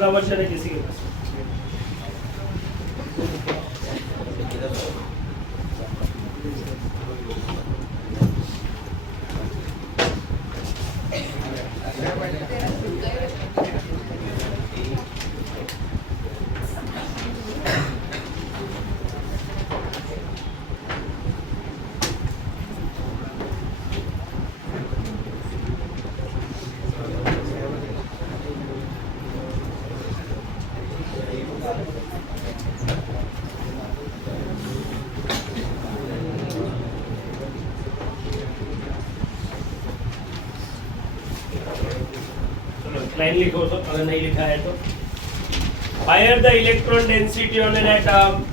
दूसरा वर्जन है किसी के पास? लाइन लिखो तो, अगर नहीं लिखा है तो। Higher the electron density on an atom,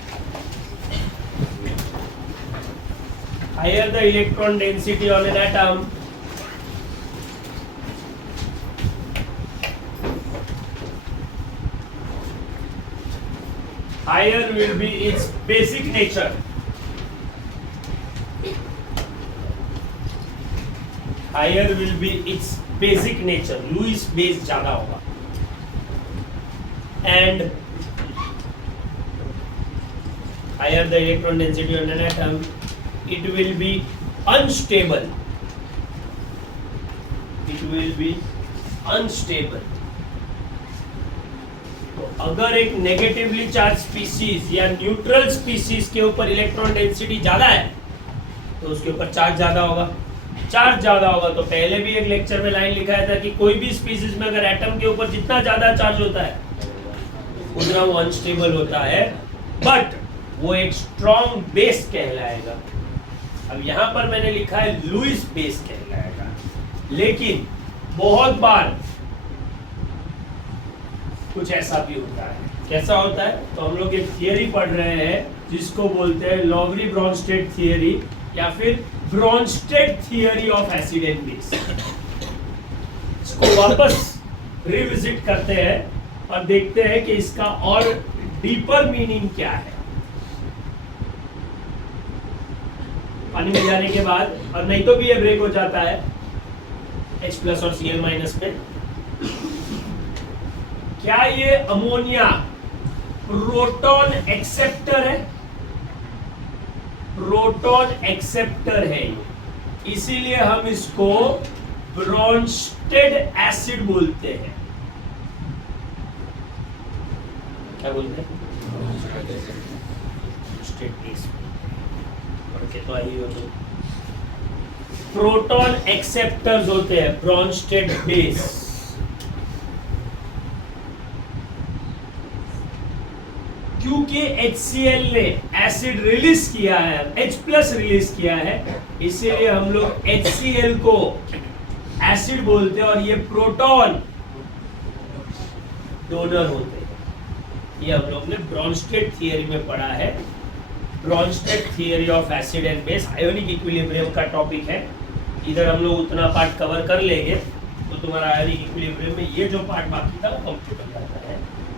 higher the electron density on an atom, higher will be its basic nature. Higher will be its basic nature. Lewis base ज्यादा होगा. And higher the electron density on an atom, it will be unstable. It will be unstable. तो अगर एक negatively charge species या neutral species के ऊपर electron density ज्यादा है तो उसके ऊपर चार्ज ज्यादा होगा. चार्ज ज्यादा होगा तो पहले भी एक लेक्चर में लाइन लिखाया था कि कोई भी स्पीसीज में अगर एटम के ऊपर जितना ज्यादा चार्ज होता है उतना वो अनस्टेबल होता है, बट वो एक स्ट्रॉन्ग बेस कहलाएगा. अब यहाँ पर मैंने लिखा है लुईस बेस कहलाएगा. लेकिन बहुत बार कुछ ऐसा भी होता है. कैसा होता है? तो हम लोग एक थियरी पढ़ रहे हैं जिसको बोलते हैं लॉवरी ब्रॉन्स्टेड थियरी या फिर Brønsted theory of acid and base. इसको वापस रिविजिट करते हैं और देखते हैं कि इसका और डीपर मीनिंग क्या है. पानी में जाने के बाद, और नहीं तो भी ये ब्रेक हो जाता है H+ और Cl- में. क्या ये अमोनिया प्रोटॉन एक्सेप्टर है? प्रोटॉन एक्सेप्टर है ये, इसीलिए हम इसको ब्रॉन्स्टेड एसिड बोलते हैं. क्या बोलते हैं? तो आई हो तो प्रोटॉन एक्सेप्टर्स होते हैं ब्रॉन्स्टेड बेस. क्योंकि HCl ने एसिड रिलीज किया है, H+ रिलीज किया है, इसीलिए हम लोग HCl को एसिड बोलते हैं और ये प्रोटॉन डोनर होते हैं. ये हम लोग ने ब्रॉन्स्टेड थियरी में पढ़ा है. Brønsted theory of acid and base ionic equilibrium का टॉपिक है. इधर हम लोग उतना पार्ट कवर कर लेंगे तो तुम्हारा आयोनिक इक्विलिब्रियम में ये जो पार्ट बाकी था वो कंप्लीट हो जाता है.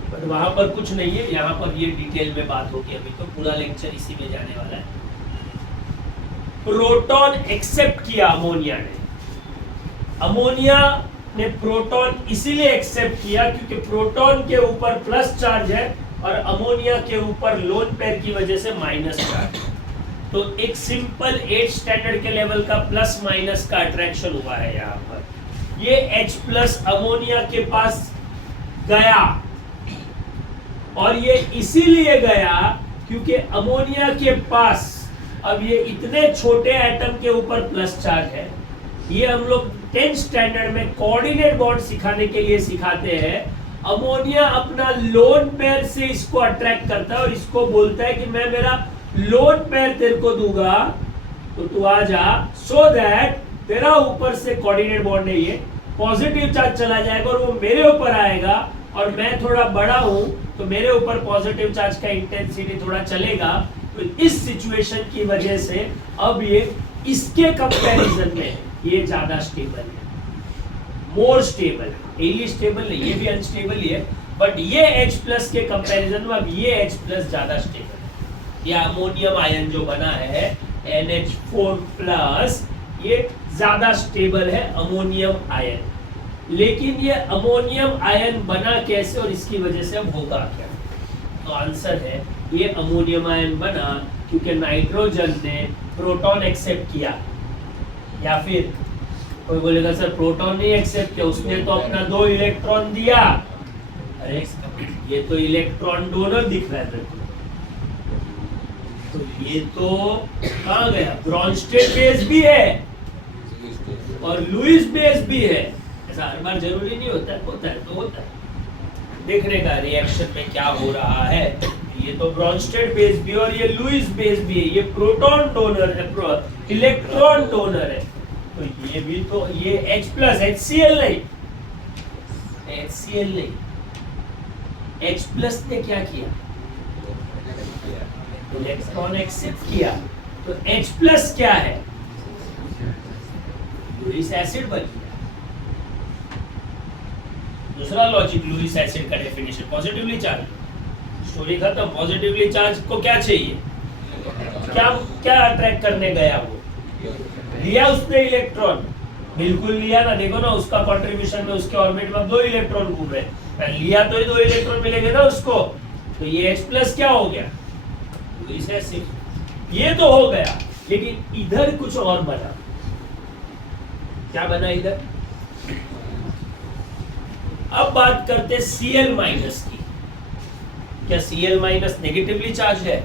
बट वहां पर कुछ नहीं है, यहाँ पर ये डिटेल में बात होगी. अभी तो पूरा लेक्चर इसी में जाने वाला है. प्रोटॉन एक्सेप्ट किया अमोनिया ने. अमोनिया ने प्रोटॉन इसीलिए एक्सेप्ट किया क्योंकि प्रोटॉन के ऊपर प्लस चार्ज है और अमोनिया के ऊपर लोन पेयर की वजह से माइनस चार्ज. तो एक सिंपल 8 स्टैंडर्ड के लेवल का प्लस माइनस का अट्रैक्शन हुआ है. यहाँ पर ये H+ अमोनिया के पास गया और ये इसीलिए गया क्योंकि अमोनिया के पास अब ये इतने छोटे एटम के ऊपर प्लस चार्ज है. ये हम लोग 10th स्टैंडर्ड में कोऑर्डिनेट बॉन्ड सिखाने के लिए सिखाते हैं. अमोनिया अपना लोन पेयर से इसको अट्रैक्ट करता है और इसको बोलता है कि मैं मेरा लोन पेयर तेरे को दूंगा तो तू आ जा, सो दैट तेरा ऊपर से कोऑर्डिनेट बॉन्ड है ये पॉजिटिव चार्ज चला जाएगा और वो मेरे ऊपर आएगा और मैं थोड़ा बड़ा हूं तो मेरे ऊपर पॉजिटिव चार्ज का इंटेंसिटी थोड़ा चलेगा. तो इस सिचुएशन की वजह से अब ये इसके कंपैरिजन में ये ज्यादा स्टेबल है, मोर स्टेबल. एली स्टेबल नहीं, ये भी अनस्टेबल ही है, बट ये H+ के कंपैरिजन में अब ये H+ ज्यादा स्टेबल है. ये अमोनियम आयन जो बना है NH4+, ये ज्यादा स्टेबल है अमोनियम आयन. लेकिन ये अमोनियम आयन बना कैसे और इसकी वजह से अब होगा क्या? तो आंसर है ये अमोनियम आयन बना क्योंकि नाइट्रोजन ने प्रोटॉन एक्सेप्ट किया, या फिर कोई बोलेगा सर प्रोटॉन नहीं एक्सेप्ट किया, उसने तो अपना 2 इलेक्ट्रॉन दिया। अरे ये तो इलेक्ट्रॉन डोनर दिख रहा है, तो ये तो कहाँ गया? ब्रॉन्स्टेड बेस भी है और लुईस बेस भी है। ऐसा हर बार जरूरी नहीं होता है, होता है तो होता है, देखने का रिएक्शन में क्या हो रहा है। ये तो ब्रॉन्स्टेड बेस भी और ये लुईस बेस भी है, ये प्रोटॉन डोनर है, इलेक्ट्रॉन डोनर है, तो ये भी तो ये H प्लस HCl नहीं, HCl नहीं, H प्लस ने क्या किया? इलेक्ट्रॉन एक्सेप्ट किया, तो H प्लस क्या है? लुईस एसिड बन गया। दूसरा लॉजिक लुईस एसिड का डेफिनेशन पॉजिटिवली चार्ज, स्टोरी खत्म। पॉजिटिवली चार्ज को क्या चाहिए? क्या क्या अट्रैक्ट करने गया? वो लिया उसने इलेक्ट्रॉन, बिल्कुल लिया ना, देखो ना उसका कंट्रीब्यूशन में उसके ऑर्बिट में 2 इलेक्ट्रॉन घूम रहे, लिया तो ये 2 इलेक्ट्रॉन मिलेंगे ना उसको, तो ये H प्लस क्या हो गया? Lewis acid. ये तो हो गया, लेकिन इधर कुछ और बना। क्या बना इधर? अब बात करते Cl माइनस की। क्या Cl माइनस नेगेटिवली चार्ज है?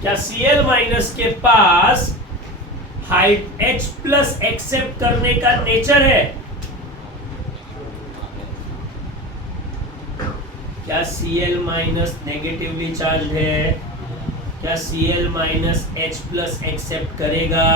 क्या Cl माइनस के पास H प्लस एक्सेप्ट करने का नेचर है? क्या Cl माइनस नेगेटिवली चार्ज है? क्या Cl minus H plus accept करेगा?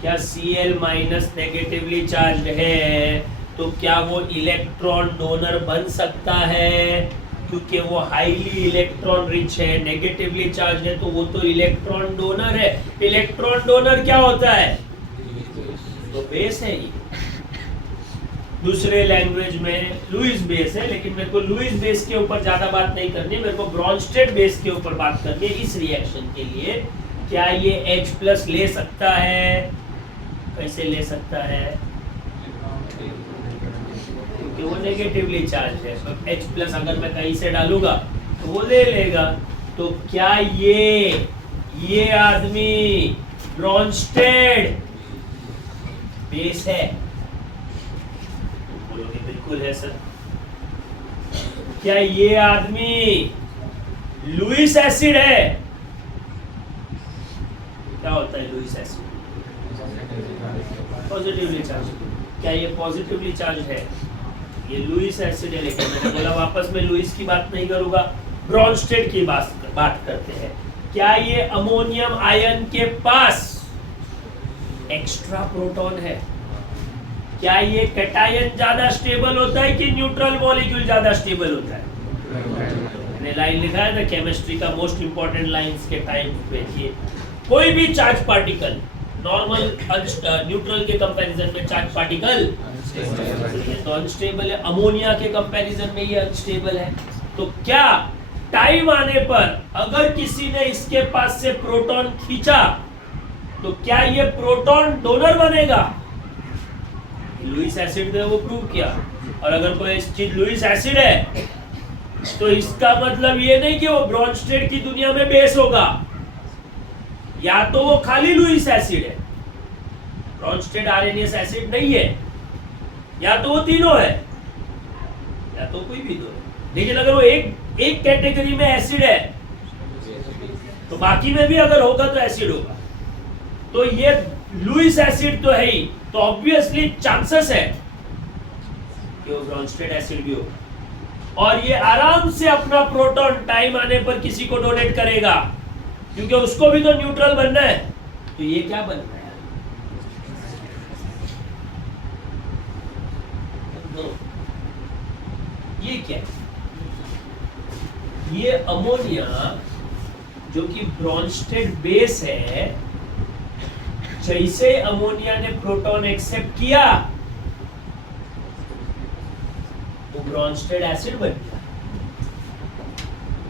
क्या Cl माइनस नेगेटिवली चार्ज है तो क्या वो इलेक्ट्रॉन डोनर बन सकता है? क्योंकि वो हाईली इलेक्ट्रॉन रिच है, नेगेटिवली चार्ज है, तो वो तो इलेक्ट्रॉन डोनर है। इलेक्ट्रॉन डोनर क्या होता है? तो बेस है ये। दूसरे लैंग्वेज में लुईस बेस है, लेकिन मेरे को लुईस बेस के ऊपर ज्यादा बात नहीं करनी, मेरे को ब्रॉन्स्टेड बेस के ऊपर बात करनी है इस रिएक्शन के लिए। क्या ये H प्लस ले सकता है? कैसे ले सकता है? क्योंकि वो नेगेटिवली चार्ज है, तो H प्लस अगर मैं कहीं से डालूंगा तो वो ले लेगा। तो क्या ये आदमी ब्रॉन्स्टेड बेस है? बोलोगे बिल्कुल है सर। क्या ये आदमी लुईस एसिड है? क्या होता है लुईस एसिड? Positively charge. क्या ये पॉजिटिवली चार्ज है? ये लुईस एसिड है, लेकिन मैंने बोला वापस में लुईस की बात नहीं करूंगा, ब्रॉन्स्टेड की बात करते हैं। क्या ये अमोनियम आयन के पास एक्स्ट्रा प्रोटॉन है? क्या ये कैटायन ज्यादा स्टेबल होता है कि न्यूट्रल मॉलिक्यूल ज्यादा स्टेबल होता है? मैंने लाइन लिखा है ना केमिस्ट्री का मोस्ट इंपॉर्टेंट लाइंस के टाइम पे, ये कोई भी चार्ज पार्टिकल नॉर्मल न्यूट्रल के कंपैरिजन में चार्ज पार्टिकल तो अनस्टेबल है, अमोनिया के कंपैरिजन में ये अनस्टेबल है। तो क्या टाइम आने पर अगर किसी ने इसके पास से प्रोटॉन खींचा तो क्या ये प्रोटॉन डोनर बनेगा? लुईस एसिड ने वो प्रूव किया। और अगर कोई चीज लुईस एसिड है तो इसका मतलब ये नहीं कि वो ब्रॉन्स्टेड की दुनिया में बेस होगा, या तो वो खाली लुईस एसिड है, ब्रॉन्स्टेड आरएनएस एसिड नहीं है, या तो वो तीनों है, या तो कोई भी दो है। लेकिन अगर वो एक कैटेगरी में एसिड है तो बाकी में भी अगर होगा तो एसिड होगा। तो ये लुईस एसिड तो है ही, तो ऑब्वियसली चांसेस है कि वो ब्रॉन्स्टेड एसिड भी होगा। और ये आराम से अपना प्रोटॉन टाइम आने पर किसी को डोनेट करेगा, क्योंकि उसको भी तो न्यूट्रल बनना है। तो ये क्या बनना है? ये क्या है? ये अमोनिया जो कि ब्रॉन्स्टेड बेस है, जैसे अमोनिया ने प्रोटॉन एक्सेप्ट किया वो ब्रॉन्स्टेड एसिड बन गया।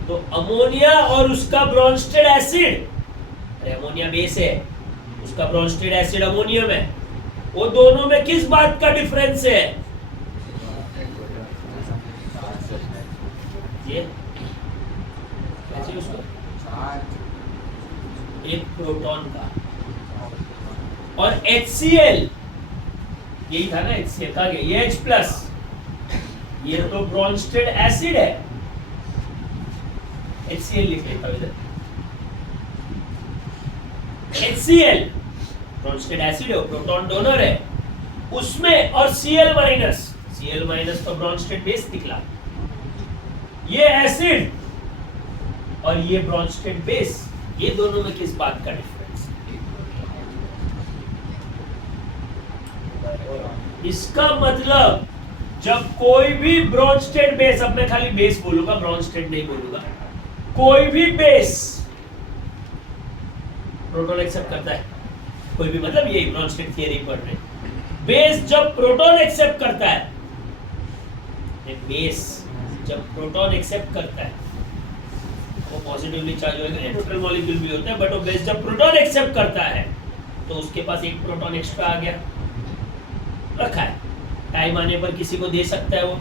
तो अमोनिया और उसका ब्रॉन्स्टेड एसिड, अमोनिया बेस है, उसका ब्रॉन्स्टेड एसिड अमोनियम है, वो दोनों में किस बात का डिफरेंस है? ये कैसे उसको एक प्रोटॉन का और HCl, यही था ना HCl का, ये H प्लस, ये तो ब्रोंस्टेड एसिड है, HCl लिख लेता हूं इधर, HCl ब्रोंस्टेड एसिड है, प्रोटॉन डोनर है उसमें, और Cl माइनस तो ब्रोंस्टेड बेस निकला, ये एसिड और ये ब्रोंस्टेड बेस, ये दोनों में किस बात का डिफरेंस? इसका मतलब जब कोई भी ब्रोंस्टेड बेस, अब मैं खाली बेस बोलूंगा, ब्रोंस्टेड नहीं बोलूंगा, कोई भी बेस प्रोटॉन एक्सेप्ट करता है, कोई भी, मतलब यही ब्रोंस्टेड थियरी पढ़ रहे, बेस जब प्रोटॉन एक्सेप्ट करता है, बेस जब प्रोटॉन एक्सेप्ट करता है, वो पॉजिटिवली चार्ज होगा, न्यूट्रल मॉलिक्यूल भी होता है, बट वो बेस जब प्रोटॉन एक्सेप्ट करता है तो उसके पास एक प्रोटॉन एक्स्ट्रा आ गया, रखा है, टाइम आने पर किसी को दे सकता है वो।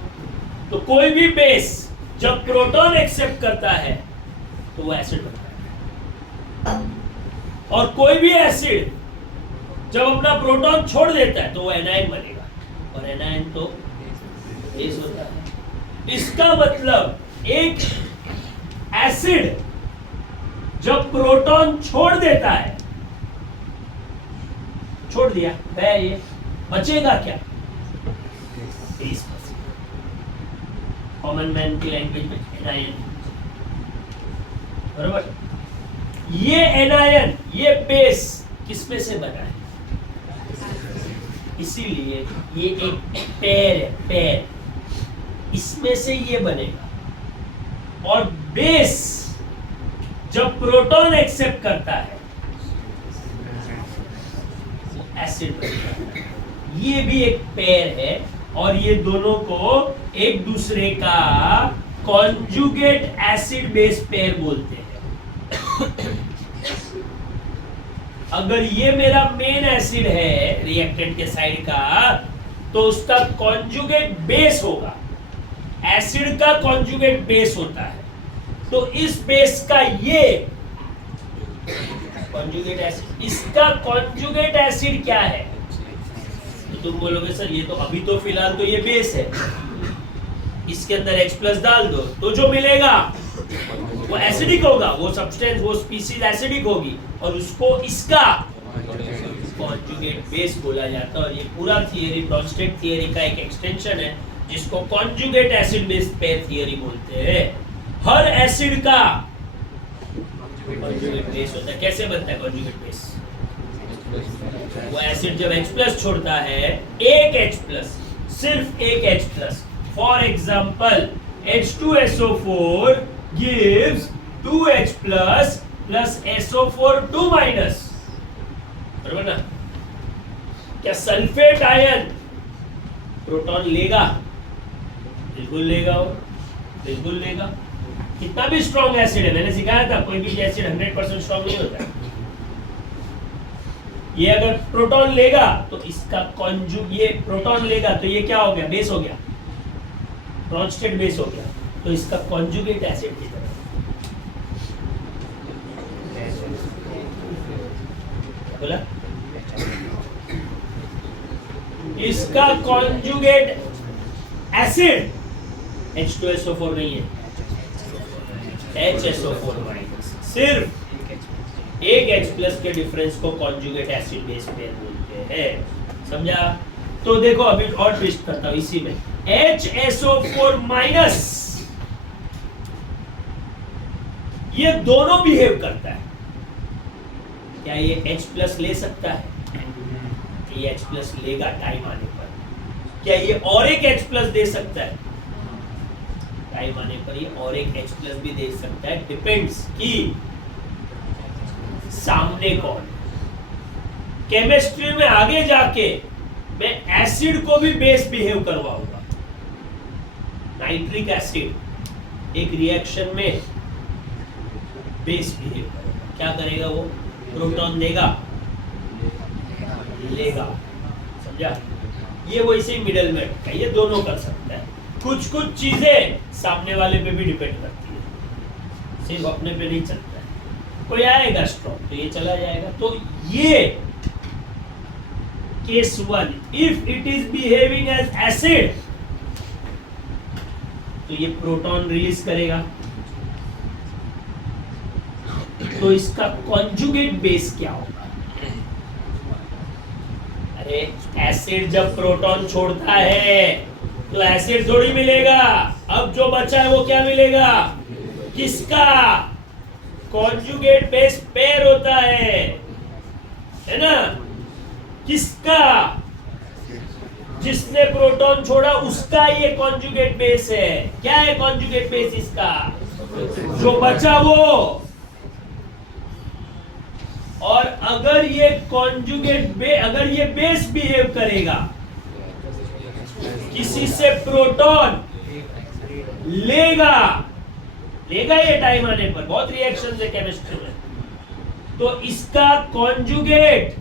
तो कोई भी बेस जब प्रोटॉन एक्सेप्ट करता है तो वो एसिड बनता है, और कोई भी एसिड जब अपना प्रोटॉन छोड़ देता है तो वो एनायन बनेगा, और एनायन तो बेस होता है। इसका मतलब एक एसिड जब प्रोटॉन छोड़ देता है, छोड़ दिया है, ये बचेगा क्या? बेस बचेगा, कॉमन मैन की लैंग्वेज में एनायन, बराबर। ये एनायन, ये बेस किसमें से बना है? इसीलिए ये एक पेयर है, पेयर, इसमें से ये बनेगा, और बेस जब प्रोटॉन एक्सेप्ट करता है एसिड बनता है। ये भी एक पेयर है, और ये दोनों को एक दूसरे का कॉन्जुगेट एसिड बेस पेयर बोलते हैं। अगर ये मेरा मेन एसिड है रिएक्टेंट के साइड का, तो उसका कॉन्जुगेट बेस होगा, एसिड का कॉन्जुगेट बेस होता है, तो इस बेस का ये कॉन्जुगेट एसिड, इसका कॉन्जुगेट एसिड क्या है? तो तुम बोलोगे सर ये तो अभी तो फिलहाल तो ये बेस है, इसके अंदर H प्लस डाल दो तो जो मिलेगा वो एसिडिक होगा, वो सब्सटेंस, वो स्पीसीज एसिडिक होगी, और उसको इसका कॉन्जुगेट बेस बोला जाता है। और ये पूरा थियरी ब्रोंस्टेड थियरी का एक एक्सटेंशन है, जिसको conjugate acid base pair theory बोलते हैं। हर एसिड का कॉन्जुगेट बेस होता है। कैसे बनता है कॉन्जुगेट बेस? वो एसिड जब H प्लस छोड़ता है, एक H प्लस, सिर्फ एक H plus, for example H2SO4 gives 2H plus plus SO4 2 minus, बराबर ना? क्या सल्फेट आयन प्रोटॉन लेगा? बिल्कुल लेगा, वो बिल्कुल लेगा। कितना भी स्ट्रॉन्ग एसिड है, मैंने सिखाया था, कोई भी एसिड 100% स्ट्रॉन्ग नहीं होता है। ये अगर प्रोटॉन लेगा तो इसका ये प्रोटॉन लेगा तो ये क्या हो गया? बेस हो गया, ब्रोंस्टेड बेस हो गया, तो इसका कॉन्जुगेट एसिड की तरह। बोला इसका कॉन्जुगेट एसिड H2SO4 नहीं है, HSO4 माइनस, सिर्फ एक H प्लस के डिफरेंस को कॉन्जुगेट एसिड बेस पेयर बोलते हैं। समझा? तो देखो अभी और ट्विस्ट करता हूं इसी में, HSO4 माइनस, ये दोनों बिहेव करता है। क्या ये H प्लस ले सकता है? ये H प्लस लेगा टाइम आने पर। क्या ये और एक H प्लस दे सकता है? टाइम आने पर ये और एक H प्लस भी दे सकता है, डिपेंड्स कि सामने कौन। केमिस्ट्री में आगे जाके मैं एसिड को भी बेस बिहेव करवाऊंगा। नाइट्रिक एसिड एक रिएक्शन में बेस बिहेव करेगा। क्या करेगा वो? प्रोटॉन देगा, लेगा। समझा? ये वैसे ही मिडल में रखा है, ये दोनों कर सकता है। कुछ कुछ चीजें सामने वाले पे भी डिपेंड करती है, सिर्फ अपने पे नहीं चलता है। कोई आएगा स्ट्रॉन्ग तो ये चला जाएगा। तो ये case 1, if it is behaving as acid तो ये प्रोटॉन रिलीज करेगा। तो इसका कॉन्जुगेट बेस क्या होगा? अरे एसिड जब प्रोटॉन छोड़ता है तो एसिड थोड़ी मिलेगा, अब जो बचा है वो क्या मिलेगा? किसका? कॉन्जुगेट बेस पेयर होता है ना? किसका? जिसने प्रोटॉन छोड़ा उसका ये कॉन्जुगेट बेस है। क्या है कॉन्जुगेट बेस इसका? जो बचा वो। और अगर ये अगर ये बेस बिहेव करेगा, किसी से प्रोटॉन लेगा ये टाइम आने पर, बहुत रिएक्शन है केमिस्ट्री में, तो इसका कॉन्जुगेट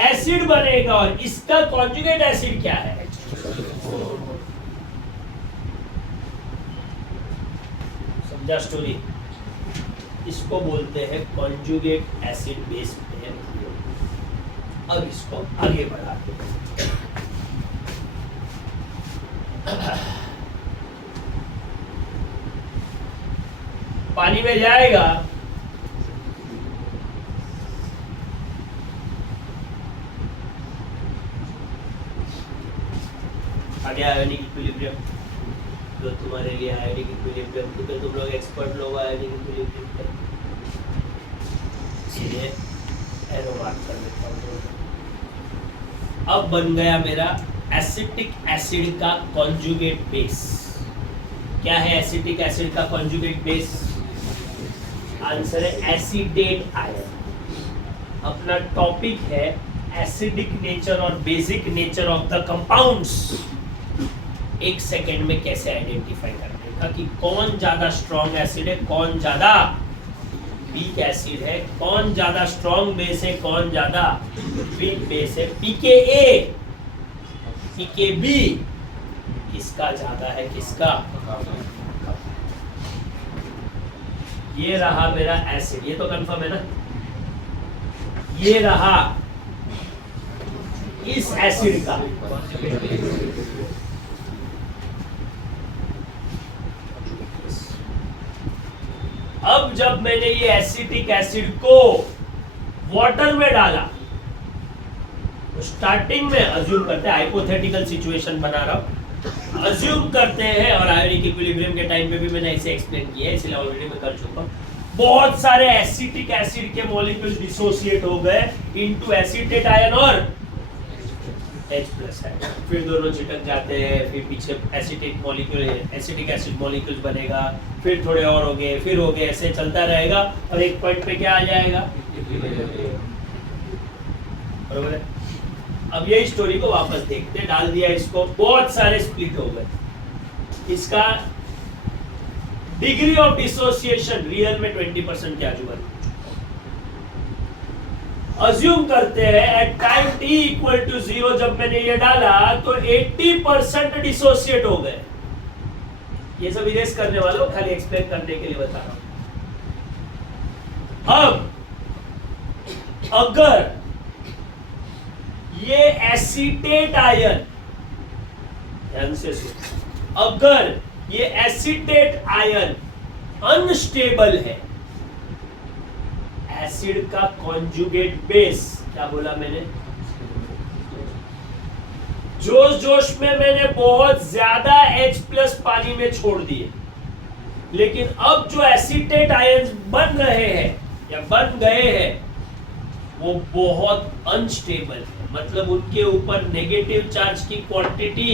एसिड बनेगा। और इसका कॉन्जुगेट एसिड क्या है? समझा स्टोरी? इसको बोलते हैं कॉन्जुगेट एसिड बेस पेयर। अब इसको आगे बढ़ाते हैं। पानी में जाएगा, आगे आयोनिक इक्विलिब्रियम, जो तुम्हारे लिए आयोनिक इक्विलिब्रियम, क्योंकि तुम लोग एक्सपर्ट लोग आयोनिक इक्विलिब्रियम पर, इसलिए एरो मार्क कर देता हूं। अब बन गया मेरा एसिटिक एसिड का कॉन्जुगेट बेस। क्या है एसिटिक एसिड का कॉन्जुगेट बेस? आंसर है एसिटेट आयन। अपना टॉपिक है एसिडिक नेचर और basic nature of the compounds. एक सेकेंड में कैसे आइडेंटिफाई करने का कि कौन ज्यादा स्ट्रॉन्ग एसिड है, कौन ज्यादा वीक एसिड है, कौन ज्यादा स्ट्रॉन्ग बेस है, कौन ज्यादा वीक बेस है। पीकेए पीकेबी किसका ज्यादा है, किसका? ये रहा मेरा एसिड, ये तो कंफर्म है ना? ये रहा इस एसिड का अब जब मैंने ये एसिटिक एसिड को वाटर में डाला, तो स्टार्टिंग में अज्यूम करते हैं, हाइपोथेटिकल सिचुएशन बना रहा हूं, अज्यूम करते हैं, और आयोनिक इक्विलिब्रियम के टाइम पे भी मैंने ऐसे एक्सप्लेन किया है, इसलिए ऑलरेडी मैं कर चुका हूं। बहुत सारे एसिटिक एसिड के मॉलिक्यूल डिसोसिएट हो गए इनटू एसिटेट आयन और H+ है, फिर दोनों चिटक जाते हैं, फिर पीछे acetic molecule acetic acid molecule बनेगा, फिर थोड़े और हो गए, फिर हो गए, ऐसे चलता रहेगा और एक पॉइंट पे क्या आ जाएगा? बरोबर है? अब यही स्टोरी को वापस देखते, डाल दिया इसको, बहुत सारे स्प्लिट हो गए। इसका डिग्री ऑफ डिसोसिएशन रियल में 20% के आजू बाजू। अज्यूम करते हैं at time t equal to 0 जब मैंने ये डाला तो 80% डिसोसिएट हो गए। ये सब इरेज करने वालों, खाली एक्सप्लेन करने के लिए बता रहा हूं। अब अगर ये एसिटेट आयन, ध्यान से सुन, अगर ये एसिटेट आयन अनस्टेबल है, एसिड का कॉन्जुगेट बेस, क्या बोला मैंने? जोश जोश में मैंने बहुत ज्यादा H+ पानी में छोड़ दिए, लेकिन अब जो एसिटेट आयंस बन रहे हैं या बन गए हैं वो बहुत अनस्टेबल है, मतलब उनके ऊपर नेगेटिव चार्ज की क्वांटिटी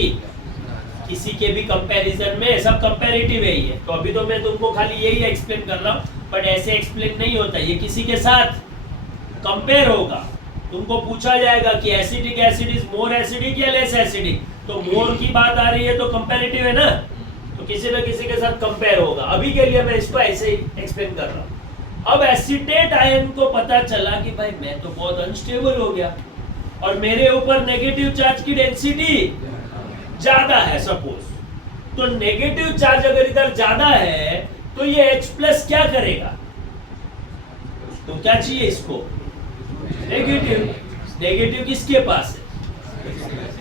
किसी के भी कंपैरिजन में, सब कंपैरेटिव है ये। तो अभी तो मैं तुमको खाली यही एक्सप्लेन कर रहा हूं, बट ऐसे एक्सप्लेन नहीं होता, ये किसी के साथ कंपेयर होगा। तुमको पूछा जाएगा कि acidic acid is more acidic या लेस एसिडिक, तो मोर की बात आ रही है तो कंपैरेटिव है ना, तो किसी न किसी के साथ कंपेयर होगा। अभी के लिए मैं इसको ऐसे ही एक्सप्लेन कर रहा हूं। अब एसिटेट आयन को पता चला कि भाई मैं तो बहुत अनस्टेबल हो गया, और मेरे ऊपर नेगेटिव चार्ज की डेंसिटी ज्यादा है सपोज, तो नेगेटिव चार्ज अगर इधर ज्यादा है तो ये H प्लस क्या करेगा, तो क्या चाहिए इसको, नेगेटिव। नेगेटिव किसके पास है,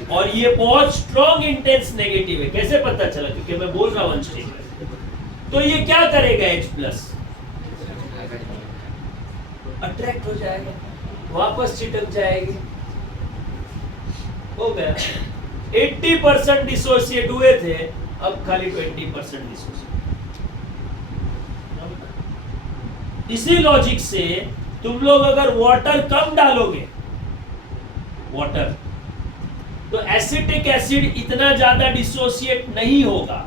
और ये बहुत स्ट्रॉन्ग इंटेंस नेगेटिव है। कैसे पता चला, क्योंकि मैं बोल रहा हूं अनस्टेबल। तो ये क्या करेगा H प्लस, अट्रैक्ट हो जाएगा, वापस चिटक जाएगी, हो गया। 80% डिसोसिएट हुए थे, अब खाली 20% डिसोसिएट। इसी लॉजिक से तुम लोग अगर वाटर कम डालोगे, वाटर, तो एसिटिक एसिड इतना ज्यादा डिसोसिएट नहीं होगा,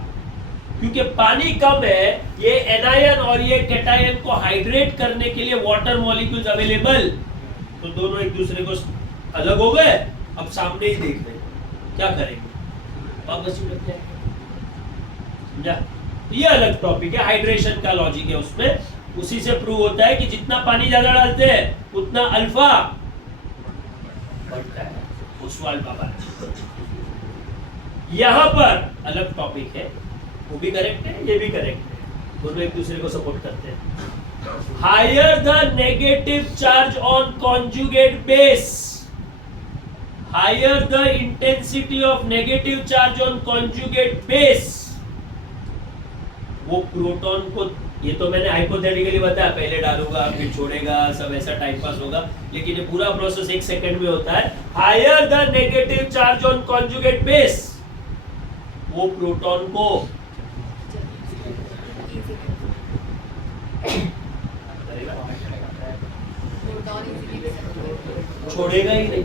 क्योंकि पानी कम है। ये एनायन और ये कैटायन को हाइड्रेट करने के लिए वाटर मॉलिक्यूल्स अवेलेबल, तो दोनों एक दूसरे को अलग हो गए। अब सामने ही देख रहे, क्या करेंगे, वापस चिपक जाएंगे, समझा। ये अलग टॉपिक है, हाइड्रेशन का लॉजिक है उसमें। उसी से प्रूव होता है कि जितना पानी ज्यादा डालते हैं उतना अल्फा बढ़ता है, ओसवाल्ड बाबा। यहां पर अलग टॉपिक है, वो भी करेक्ट है, ये भी करेक्ट है, दोनों एक दूसरे को सपोर्ट करते हैं। Higher the negative charge on conjugate base, higher the intensity of negative charge on conjugate base, वो प्रोटॉन को, ये तो मैंने हाइपोथेटिकली बताया, पहले डालूंगा फिर छोड़ेगा, सब ऐसा टाइम पास होगा, लेकिन ये पूरा प्रोसेस 1 सेकंड में होता है। Higher the negative charge on conjugate base, वो प्रोटॉन को छोड़ेगा ही नहीं,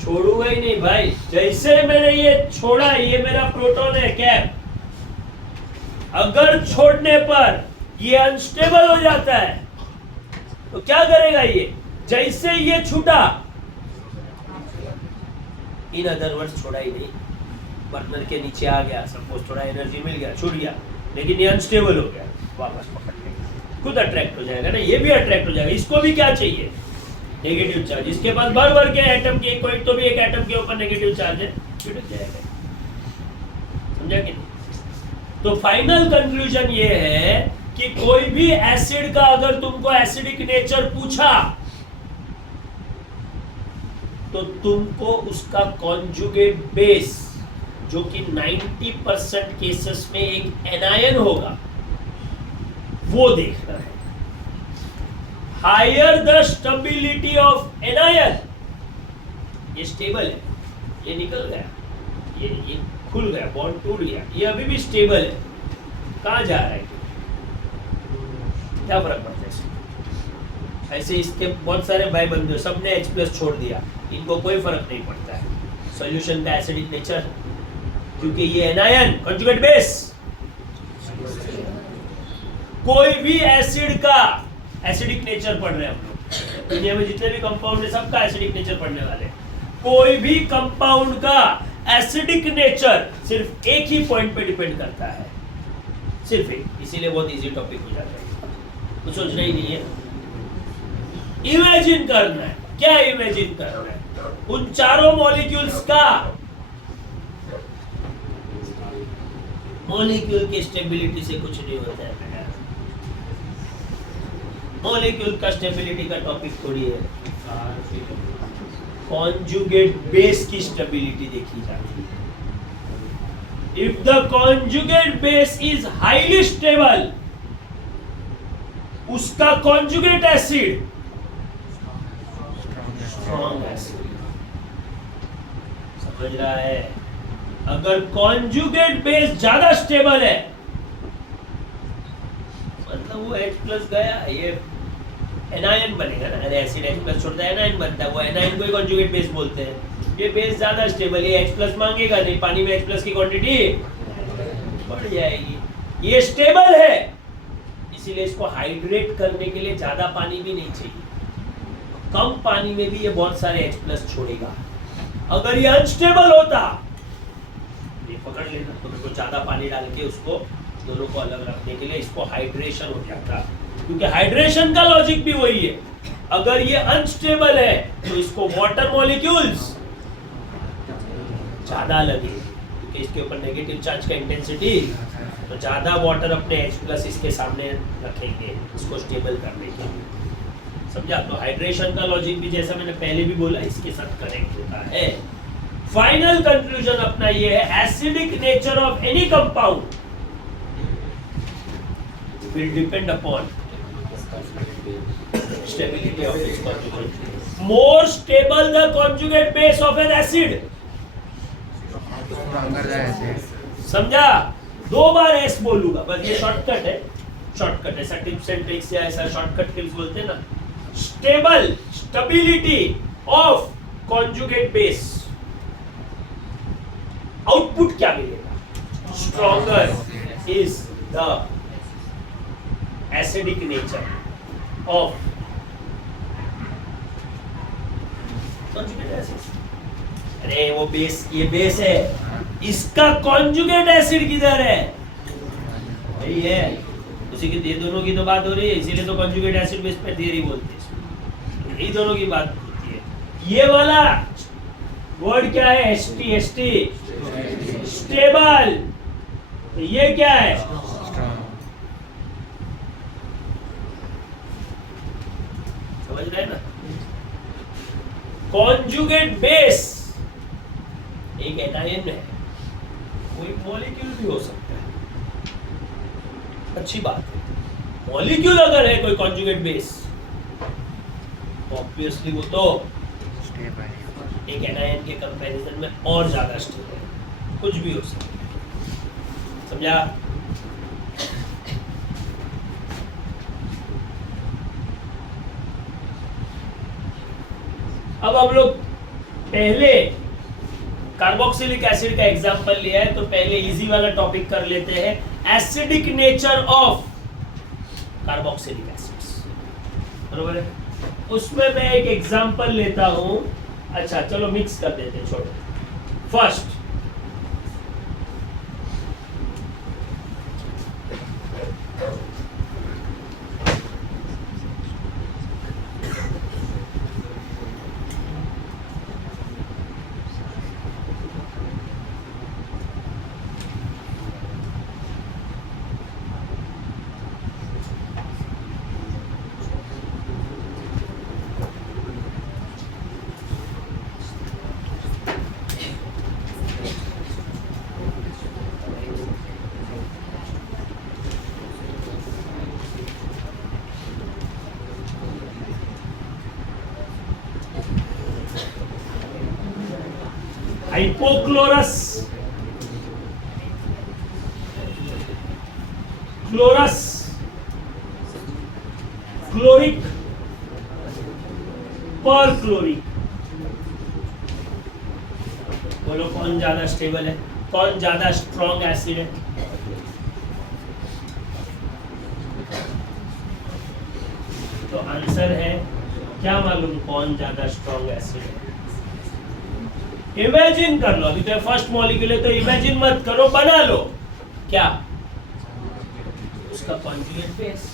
छोड़ूंगा ही नहीं भाई। जैसे मैंने ये छोड़ा, ये मेरा प्रोटॉन है कैप, अगर छोड़ने पर ये अनस्टेबल हो जाता है तो क्या करेगा ये, जैसे ये छूटा, इन अदर वर्ड्स छोड़ा ही नहीं, बर्नर के नीचे आ गया, सपोज थोड़ा एनर्जी मिल गया, छूट गया, लेकिन ये अनस्टेबल हो गया, वापस पकड़ लेगा, खुद अट्रैक्ट हो जाएगा ना, ये भी अट्रैक्ट हो जाएगा। इसको भी क्या चाहिए, नेगेटिव चार्ज। इसके पास भर भर के एटम के, कोई तो भी एक एटम के ऊपर नेगेटिव चार्ज है, चिपक जाएगा, समझा कि नहीं। तो फाइनल कंक्लूजन ये है कि कोई भी एसिड का अगर तुमको एसिडिक नेचर पूछा तो तुमको उसका कॉन्जुगेट बेस, जो कि 90% केसेस में एक एनायन होगा, वो देखना है। Higher the stability of anion, ये स्टेबल है, ये निकल गया, ये खुल गया, बॉन्ड टूट गया, ये अभी भी स्टेबल है, कहां जा रहा है, क्या फर्क पड़ता है इसमें। ऐसे इसके बहुत सारे भाई बंधु, सबने H प्लस छोड़ दिया, इनको कोई फर्क नहीं पड़ता है सॉल्यूशन का एसिडिक नेचर, क्योंकि ये एनायन कॉन्जुगेट बेस। कोई भी एसिड का एसिडिक नेचर पढ़ रहे हैं हम लोग, दुनिया में जितने भी कंपाउंड है सबका एसिडिक नेचर पढ़ने वाले। कोई भी कंपाउंड का एसिडिक नेचर सिर्फ एक ही पॉइंट पे डिपेंड करता है, सिर्फ एक, इसीलिए बहुत इजी टॉपिक हो जाता है, कुछ सोचना ही नहीं है, इमेजिन करना है। क्या इमेजिन करना है, उन चारों मॉलिक्यूल्स का, मॉलिक्यूल की स्टेबिलिटी से कुछ नहीं होता है, मॉलिक्यूल का स्टेबिलिटी का टॉपिक थोड़ी है, कॉन्जुगेट बेस की स्टेबिलिटी देखी जाती है। If the conjugate base is highly stable, उसका कॉन्जुगेट एसिड स्ट्रॉन्ग एसिड, समझ रहा है। अगर कॉन्जुगेट बेस ज्यादा स्टेबल है, मतलब वो H प्लस गया, ये एनायन बनेगा ना, अरे एसिड H प्लस छोड़ता है एनायन बनता है, वो एनायन को ही कॉन्जुगेट बेस बोलते हैं। ये बेस ज्यादा स्टेबल है, H प्लस मांगेगा नहीं, पानी में H प्लस की क्वांटिटी बढ़ जाएगी। ये स्टेबल है, इसीलिए इसको हाइड्रेट करने के लिए ज्यादा पानी भी नहीं चाहिए, कम पानी में भी ये बहुत सारे H प्लस छोड़ेगा। अगर ये अनस्टेबल होता, ये पकड़ लेना, तो मेरे को ज्यादा पानी डाल के उसको दोनों को अलग रखने के लिए इसको हाइड्रेशन हो जाता, क्योंकि हाइड्रेशन का लॉजिक भी वही है, अगर ये अनस्टेबल है तो इसको वाटर मॉलिक्यूल्स ज्यादा लगे, क्योंकि इसके ऊपर नेगेटिव चार्ज का इंटेंसिटी, तो ज्यादा वाटर अपने H+ इसके सामने रखेंगे इसको स्टेबल करने के लिए। समझा? तो हाइड्रेशन का लॉजिक भी जैसा मैंने पहले भी बोला इसके साथ कनेक्ट होता है। फाइनल कंक्लूजन अपना ये है, acidic nature of any compound will depend upon stability of its conjugate. More stable the conjugate base of an acid. समझा? 2 बार S बोलूंगा, बस ये शॉर्टकट है, शॉर्टकट ऐसा टिप्स एंड ट्रिक्स या ऐसा शॉर्टकट टिप्स बोलते हैं ना। Stable, stability of conjugate base, output क्या मिलेगा? Stronger is the acidic nature of conjugate acid. अरे वो बेस, ये बेस है, इसका कॉन्जुगेट एसिड किधर है? यही है, उसी की, ये दोनों की तो बात हो रही है, इसीलिए तो कॉन्जुगेट एसिड बेस पे थियरी बोलते हैं, यही दोनों की बात होती है। ये वाला वर्ड क्या है? ST, stable. तो ये क्या है? समझ रहे हैं ना? कॉन्जुगेट बेस एक एनायन है, कोई मॉलिक्यूल भी हो सकता है, अच्छी बात है। मॉलिक्यूल अगर है कोई कॉन्जुगेट बेस, ऑब्वियसली वो तो एक एनायन के कंपैरिजन में और ज्यादा स्टेबल है, कुछ भी हो सकता है। समझा? अब हम लोग पहले कार्बोक्सिलिक एसिड का एग्जांपल लिया है, तो पहले इजी वाला टॉपिक कर लेते हैं, acidic nature of carboxylic acids. बरोबर है? उसमें मैं एक एग्जांपल लेता हूं। अच्छा चलो मिक्स कर देते हैं, छोड़ो। First hypochlorous, chlorous, chloric, perchloric. बोलो कौन ज्यादा स्टेबल है, कौन ज्यादा स्ट्रॉन्ग एसिड है? तो आंसर है, क्या मालूम कौन ज्यादा स्ट्रॉन्ग एसिड है? इमेजिन कर लो, अभी तो फर्स्ट मॉलिक्यूल है तो इमेजिन मत करो, बना लो। क्या? उसका कॉन्जुगेट बेस।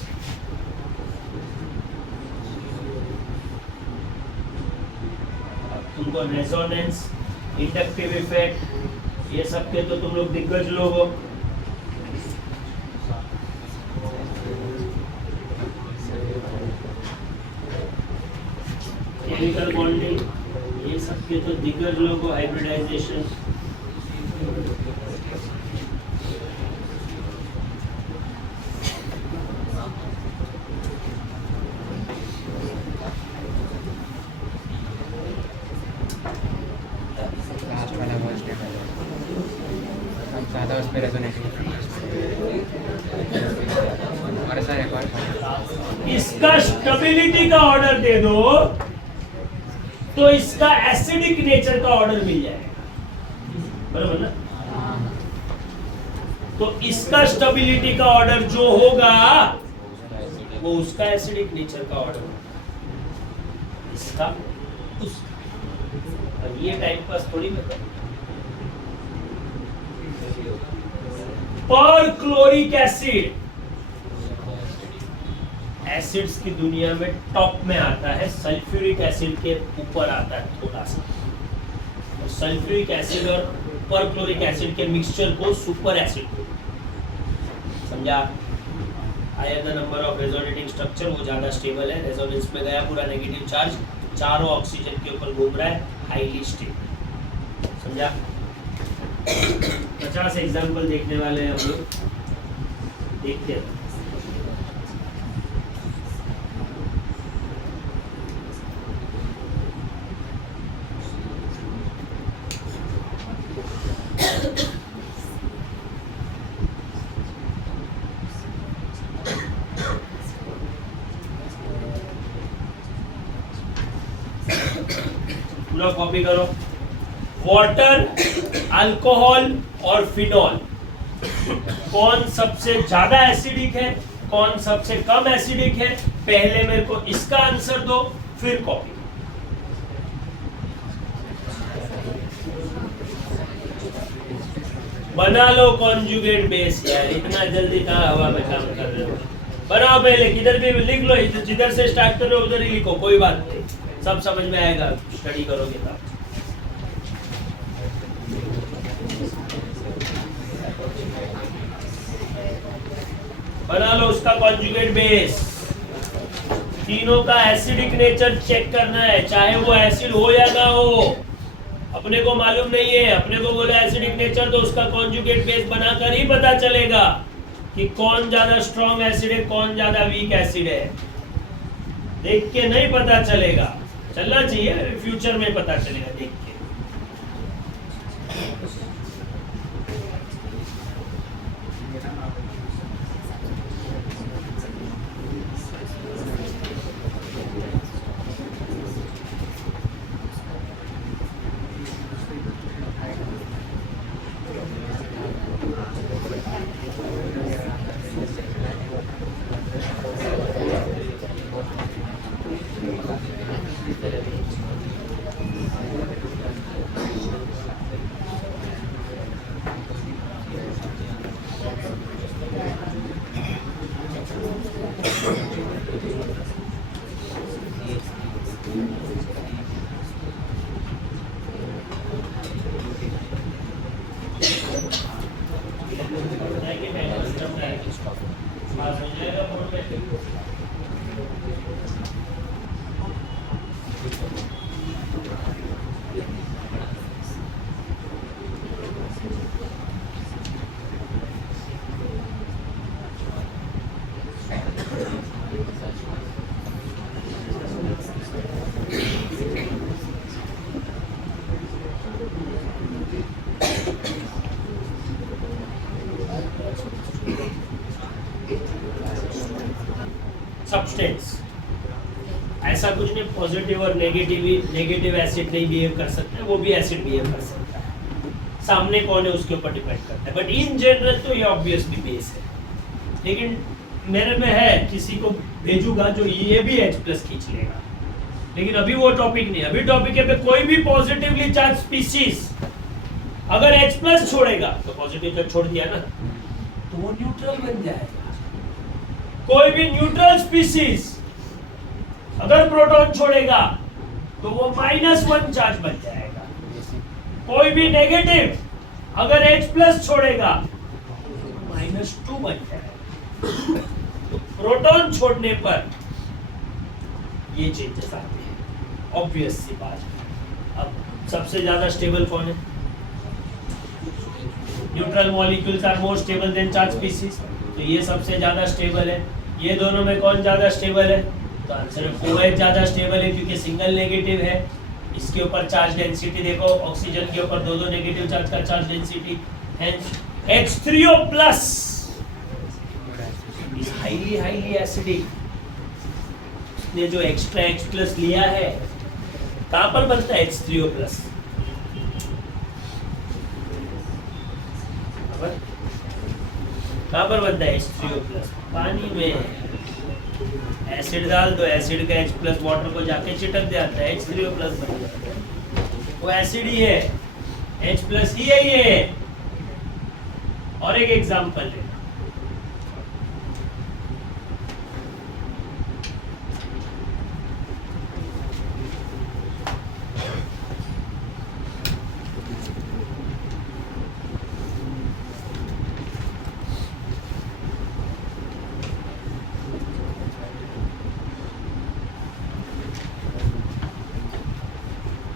अब तुमको रेजोनेंस, इंडक्टिव इफेक्ट, ये सब के तो तुम लोग दिग्गज लोग हो। केमिकल बॉन्डिंग, ये सब के तो दिग्गज लोग हो। हाइब्रिडाइजेशन, इसका स्टेबिलिटी का ऑर्डर दे दो तो इसका एसिडिक नेचर का ऑर्डर मिल जाएगा। बराबर ना? तो इसका स्टेबिलिटी का ऑर्डर जो होगा वो उसका एसिडिक नेचर का ऑर्डर होगा, इसका उसका। और ये टाइम पास थोड़ी में पर क्लोरिक एसिड एसिड्स की दुनिया में टॉप में आता है, सल्फ्यूरिक एसिड के ऊपर आता है थोड़ा सा। और सल्फ्यूरिक एसिड और परक्लोरिक एसिड के मिक्सचर को सुपर एसिड, समझा? Higher the number of resonating structure, वो ज्यादा स्टेबल है। रेजोनेंस में गया पूरा नेगेटिव चार्ज, चारों ऑक्सीजन के ऊपर घूम रहा है, हाईली स्टेबल, समझा? 50 एग्जांपल देखने वाले हैं हम लोग, देखते हैं। पूरा कॉपी करो। वाटर, अल्कोहल और फिनॉल, कौन सबसे ज्यादा एसिडिक है, कौन सबसे कम एसिडिक है? पहले मेरे को इसका आंसर दो, फिर कॉपी। बना लो कॉन्जुगेट बेस यार, इतना जल्दी कहाँ हवा में काम कर रहे हो? बनाओ पहले, किधर भी लिख लो, जिधर से स्टार्ट कर रहे हो उधर ही लिखो, कोई बात नहीं, सब समझ में आएगा स्टडी करोगे तब। बना लो उसका कॉन्जुगेट बेस। तीनों का एसिडिक नेचर चेक करना है, चाहे वो एसिड हो या ना हो, अपने को मालूम नहीं है। अपने को बोला एसिडिक नेचर, तो उसका कॉन्जुगेट बेस बनाकर ही पता चलेगा कि कौन ज्यादा स्ट्रॉन्ग एसिड है, कौन ज्यादा वीक एसिड है। देख के नहीं पता चलेगा, चलना चाहिए, फ्यूचर में पता चलेगा देख के। सब्सटेंस, ऐसा कुछ नहीं पॉजिटिव और नेगेटिव एसिड नहीं बिहेव कर सकते, वो भी एसिड बिहेव कर सकता है। सामने कौन है उसके ऊपर डिपेंड करता है, बट इन जनरल तो ये ऑब्वियसली बेस है। लेकिन मेरे में है, किसी को भेजूंगा जो ये भी H+ खींच लेगा, लेकिन अभी वो टॉपिक नहीं। अभी टॉपिक है पे कोई भी पॉजिटिवली चार्ज स्पीशीज अगर H+ छोड़ेगा, तो पॉजिटिव चार्ज छोड़ दिया ना, तो वो न्यूट्रल बन जाएगा। कोई भी न्यूट्रल स्पीशीज अगर प्रोटॉन छोड़ेगा, तो वो -1 चार्ज बन जाएगा। कोई भी नेगेटिव अगर H+ छोड़ेगा, तो -2 बन जाएगा। तो प्रोटॉन छोड़ने पर ये चेंजेस आते हैं, ऑब्वियस सी बात है। अब सबसे ज्यादा स्टेबल कौन है? Neutral molecules are more stable than charge species, तो ये सबसे ज्यादा स्टेबल है। ये दोनों में कौन ज्यादा स्टेबल है? तो आंसर है OH ज्यादा स्टेबल है, क्योंकि सिंगल नेगेटिव है। इसके ऊपर चार्ज डेंसिटी देखो, ऑक्सीजन के ऊपर दो नेगेटिव चार्ज का charge density, hence H3O+ is highly acidic. इसने जो एक्स्ट्रा H+ लिया है, कहां पर बनता है H3O+? कहां पर बनता है H3O+? पानी में एसिड डाल दो, एसिड का H+ वाटर को जाके चिटक जाता है, H3O+ बन जाता है। वो एसिड ही है, H+ ही है ये। और एक एग्जांपल है,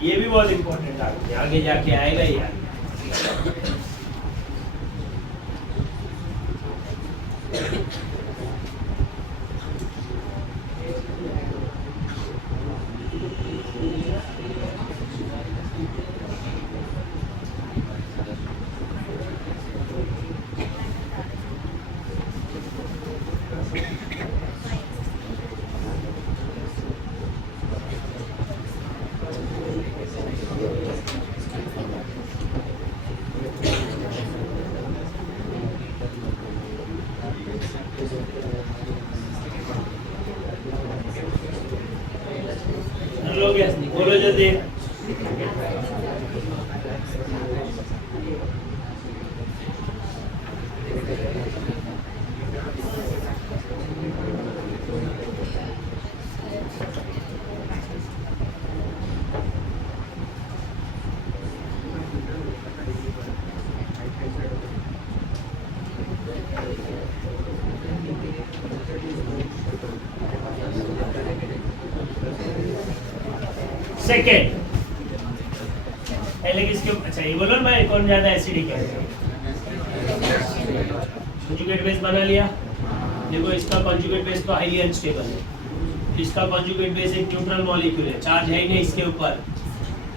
ये भी बहुत इंपॉर्टेंट आगे जाके आएगा ही आगे। बोलो जल्दी। सेकेंड पहले किसके, अच्छा ये बोलो ना कौन ज्यादा एसिडिक है। कॉन्जुगेट बेस बना लिया। देखो इसका कॉन्जुगेट बेस तो हाईली अनस्टेबल है, इसका कॉन्जुगेट बेस एक न्यूट्रल मॉलिक्यूल है, चार्ज है ही नहीं इसके ऊपर,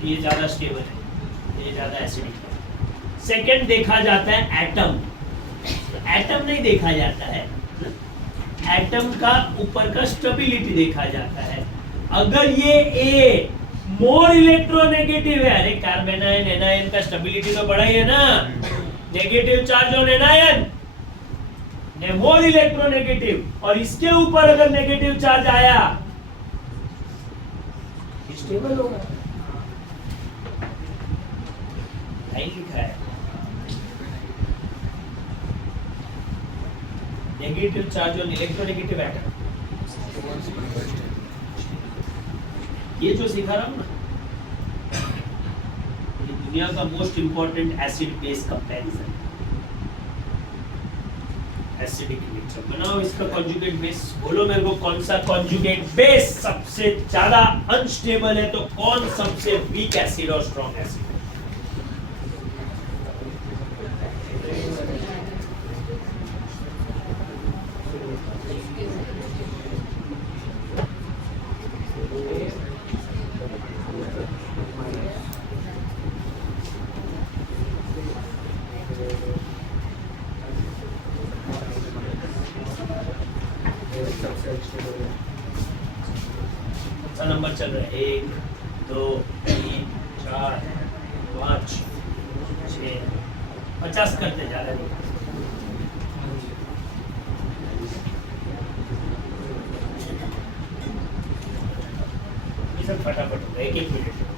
ये ज्यादा स्टेबल है, ये ज्यादा एसिडिक है। सेकेंड देखा जाता है एटम, एटम नहीं देखा जाता है, एटम का ऊपर का स्टेबिलिटी देखा जाता है। अगर ये ए मोर इलेक्ट्रोनेगेटिव है, अरे कार्बन आयन एनायन का स्टेबिलिटी तो बड़ा ही है ना, नेगेटिव चार्ज ऑन एनायन ने मोर इलेक्ट्रोनेगेटिव, और इसके ऊपर अगर नेगेटिव चार्ज आया स्टेबल होगा, नहीं लिखा है negative charge on electronegative atom. ये जो सिखा रहा हूं ना, ये दुनिया का most important acid base comparison. Acidic mixture बनाओ, इसका कॉन्जुगेट बेस बोलो मेरे को, कौन सा कॉन्जुगेट बेस सबसे ज्यादा अनस्टेबल है, तो कौन सबसे वीक एसिड और स्ट्रॉन्ग एसिड। नंबर चल रहा है 1 2 3 4 5 6 50 करते जा रहे हैं। ये सब फटाफट होगा, एक एक मिनट।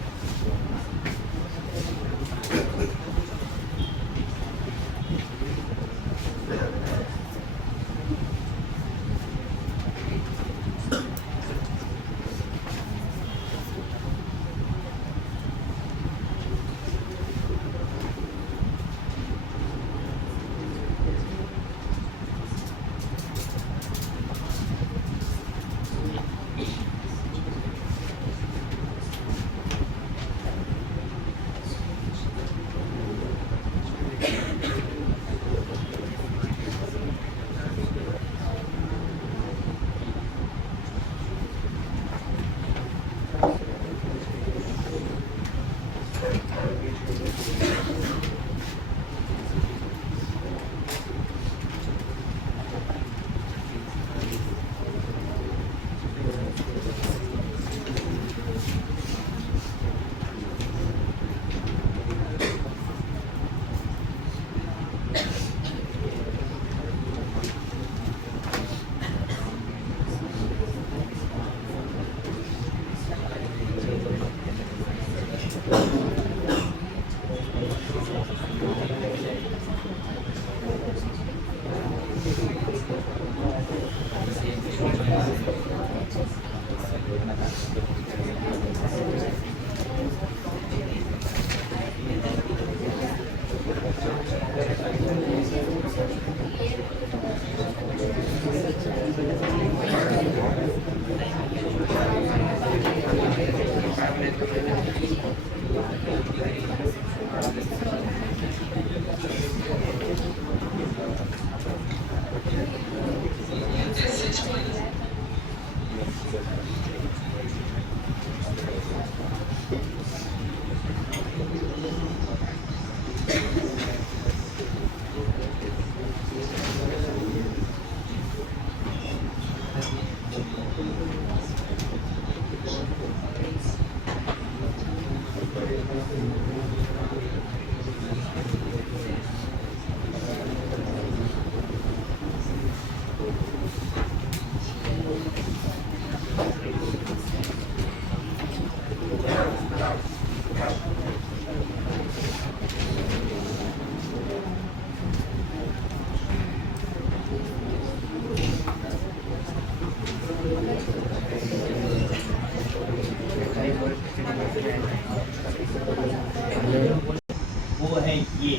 वो है ये,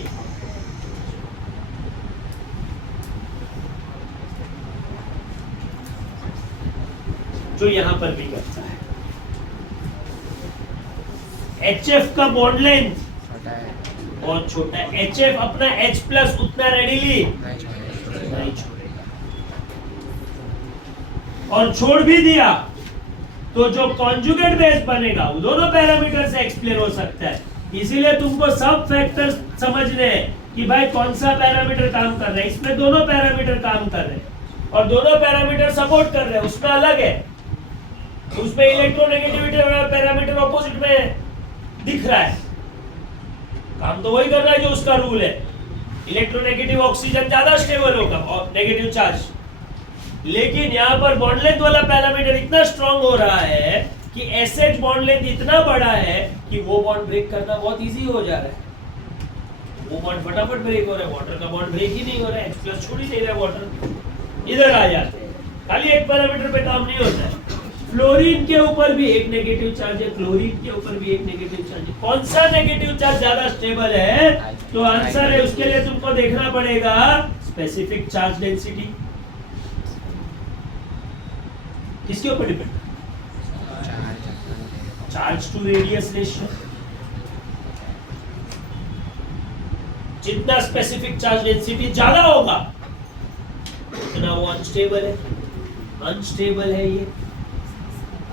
जो यहां पर भी करता है। HF का बॉन्ड लेंथ बहुत छोटा है। HF अपना H प्लस उतना रेडीली नहीं छोड़ेगा, और छोड़ भी दिया तो जो कॉन्जुगेट बेस बनेगा वो दोनों पैरामीटर से एक्सप्लेन हो सकता है। इसीलिए तुमको सब फैक्टर्स समझने हैं कि भाई कौन सा पैरामीटर काम कर रहा है। इसमें दोनों पैरामीटर काम कर रहे हैं और दोनों पैरामीटर सपोर्ट कर रहे हैं, उसमें अलग है। उसमें इलेक्ट्रोनेगेटिविटी पैरामीटर ऑपोजिट में दिख रहा है, काम तो वही कर रहा है जो उसका रूल है। इलेक्ट्रोनेगेटिव ऑक्सीजन ज्यादा स्टेबल होगा और नेगेटिव चार्ज, लेकिन यहाँ पर बॉन्ड लेंथ वाला पैरामीटर इतना स्ट्रांग हो रहा है कि एसएच बॉन्ड लेंथ इतना बड़ा है कि वो बॉन्ड ब्रेक करना बहुत इजी हो जा रहा है। वो बॉन्ड फटाफट ब्रेक हो रहा है, वाटर का बॉन्ड ब्रेक ही नहीं हो रहा है, H+ छोड़ ही नहीं रहा है, वाटर इधर आ जाते हैं। खाली एक पैरामीटर पे काम नहीं होता है। फ्लोरीन के ऊपर भी एक नेगेटिव चार्ज है, क्लोरीन के ऊपर भी एक नेगेटिव चार्ज है। कौन सा नेगेटिव चार्ज ज्यादा स्टेबल है? तो आंसर है उसके लिए तुमको देखना पड़ेगा स्पेसिफिक चार्ज डेंसिटी। किसके ऊपर depend? Charge to radius ratio. जितना स्पेसिफिक चार्ज डेंसिटी ज्यादा होगा उतना वो अनस्टेबल है। अनस्टेबल है ये,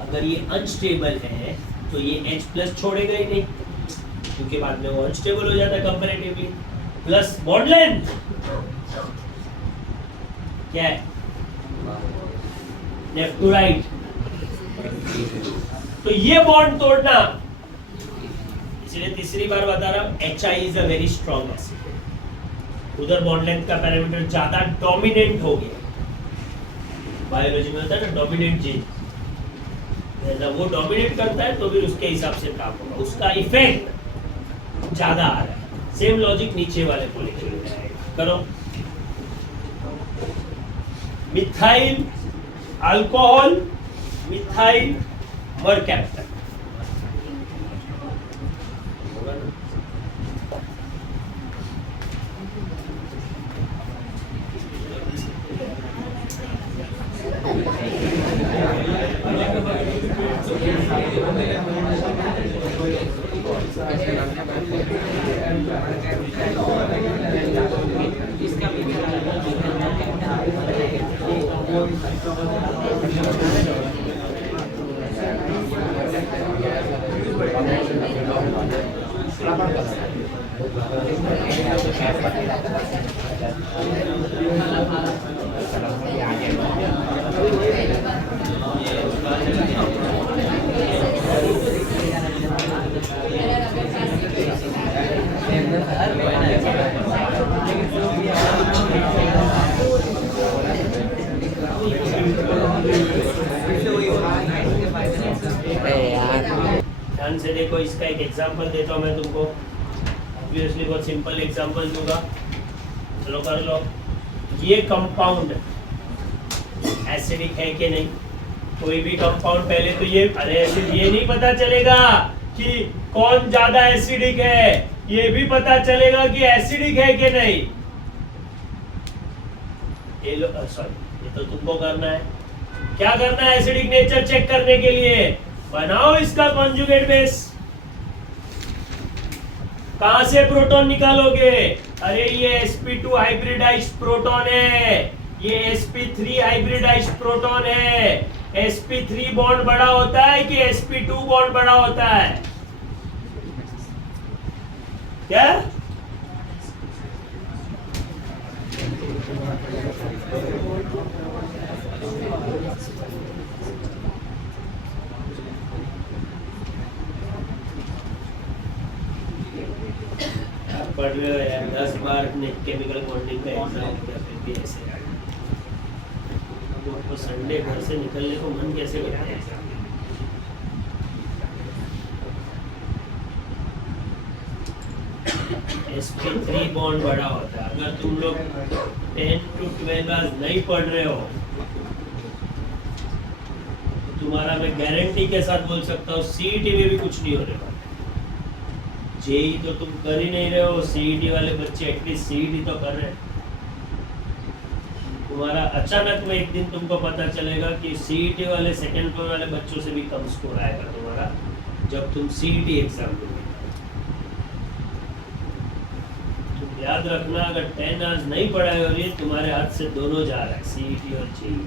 अगर ये अनस्टेबल है तो ये H+ छोड़ेगा ही नहीं, क्योंकि बाद में वो अनस्टेबल हो जाता है कंपैरेटिवली। प्लस बॉन्ड लेंथ क्या है? Left to right. तो ये बॉन्ड तोड़ना, इसलिए तीसरी बार बता रहा हूं, HI is a very strong acid. उधर बॉन्ड लेंथ का पैरामीटर ज्यादा डोमिनेंट हो गया। बायोलॉजी में होता है ना डोमिनेंट जीन, जब वो डोमिनेट करता है तो फिर उसके हिसाब से काम होगा, उसका इफेक्ट ज्यादा आ रहा है। सेम लॉजिक नीचे वाले मॉलिक्यूल में आएगा। करो मिथाइल अल्कोहल, मिथाइल मरकैप्टन। ध्यान से देखो, इसका एक एग्जांपल देता हूं मैं तुमको। ऑब्वियसली बहुत सिंपल एग्जांपल दूंगा, चलो कर लो। ये कंपाउंड एसिडिक है कि नहीं? कोई भी कंपाउंड पहले तो ये, अरे एसिड, ये नहीं पता चलेगा कि कौन ज्यादा एसिडिक है, ये भी पता चलेगा कि एसिडिक है कि नहीं। ये लो, सॉरी, ये तो तुमको करना है। क्या करना है एसिडिक नेचर चेक करने के लिए? बनाओ इसका कॉन्जुगेट बेस। कहां से प्रोटॉन निकालोगे? अरे ये sp2 हाइब्रिडाइज्ड प्रोटॉन है, ये sp3 हाइब्रिडाइज्ड प्रोटॉन है, sp3 बॉन्ड बड़ा होता है कि sp2 बॉन्ड बड़ा होता है? क्या पढ़ रहे हो यार? 10 बार केमिकल बॉन्डिंग का एग्जाम किया फिर भी ऐसे तो संडे घर से निकलने को मन कैसे करता है? sp3 बॉन्ड बड़ा होता है। अगर तुम लोग 10 to 12 आवर्स नहीं पढ़ रहे हो तो तुम्हारा मैं गारंटी के साथ बोल सकता हूँ सीईटी में भी कुछ नहीं होने वाला। जेई तो तुम कर ही नहीं रहे हो, सीईटी वाले बच्चे एटलीस्ट सीईटी तो कर रहे हैं। तुम्हारा अचानक में एक दिन तुमको पता चलेगा कि सीईटी वाले सेकंड फ्लोर वाले बच्चों से भी कम स्कोर आएगा तुम्हारा जब तुम सीईटी एग्जाम दोगे। तुम याद रखना, अगर 10 आवर्स नहीं पढ़ाए हो रही तुम्हारे हाथ से दोनों जा रहा है, सीईटी और जेई।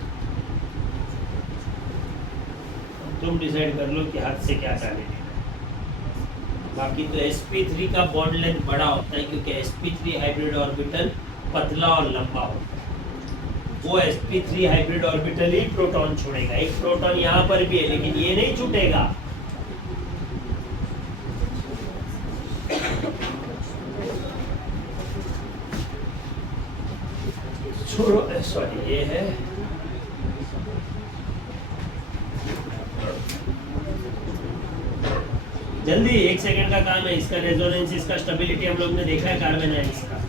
तुम डिसाइड कर लो कि हाथ से क्या जाने देना। बाकी तो sp3 का बॉन्ड लेंथ बड़ा होता है क्योंकि sp3 हाइब्रिड ऑर्बिटल पतला और लंबा होता है। वो sp3 हाइब्रिड ऑर्बिटल ही प्रोटॉन छोड़ेगा। एक प्रोटॉन यहाँ पर भी है लेकिन ये नहीं छूटेगा। छोड़ो, सॉरी ये है जल्दी 1 सेकंड का काम है। इसका रेजोनेंस, इसका स्टेबिलिटी हम लोग ने देखा है कार्बन आयंस का।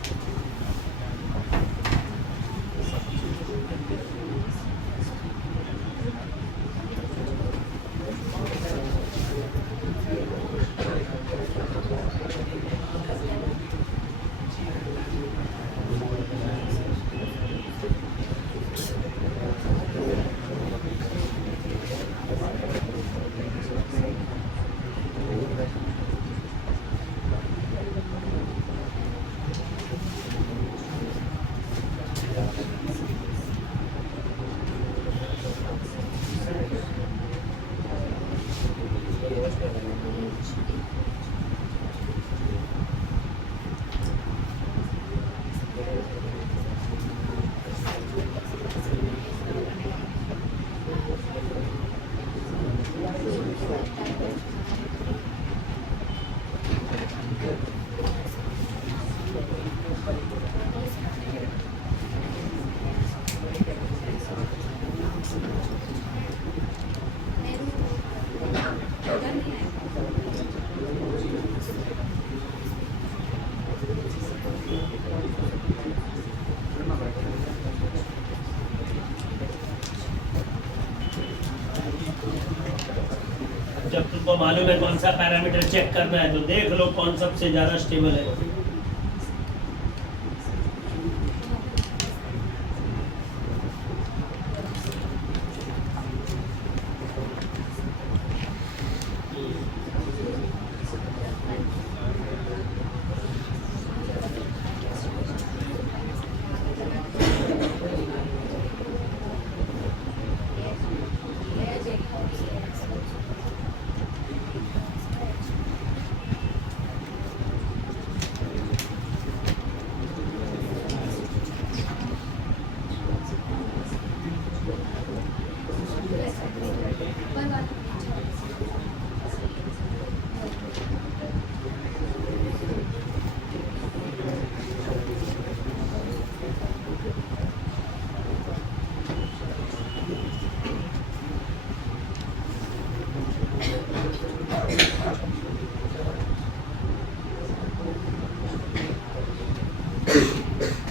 जब तुमको मालूम है कौन सा पैरामीटर चेक करना है तो देख लो कौन सबसे ज्यादा स्टेबल है।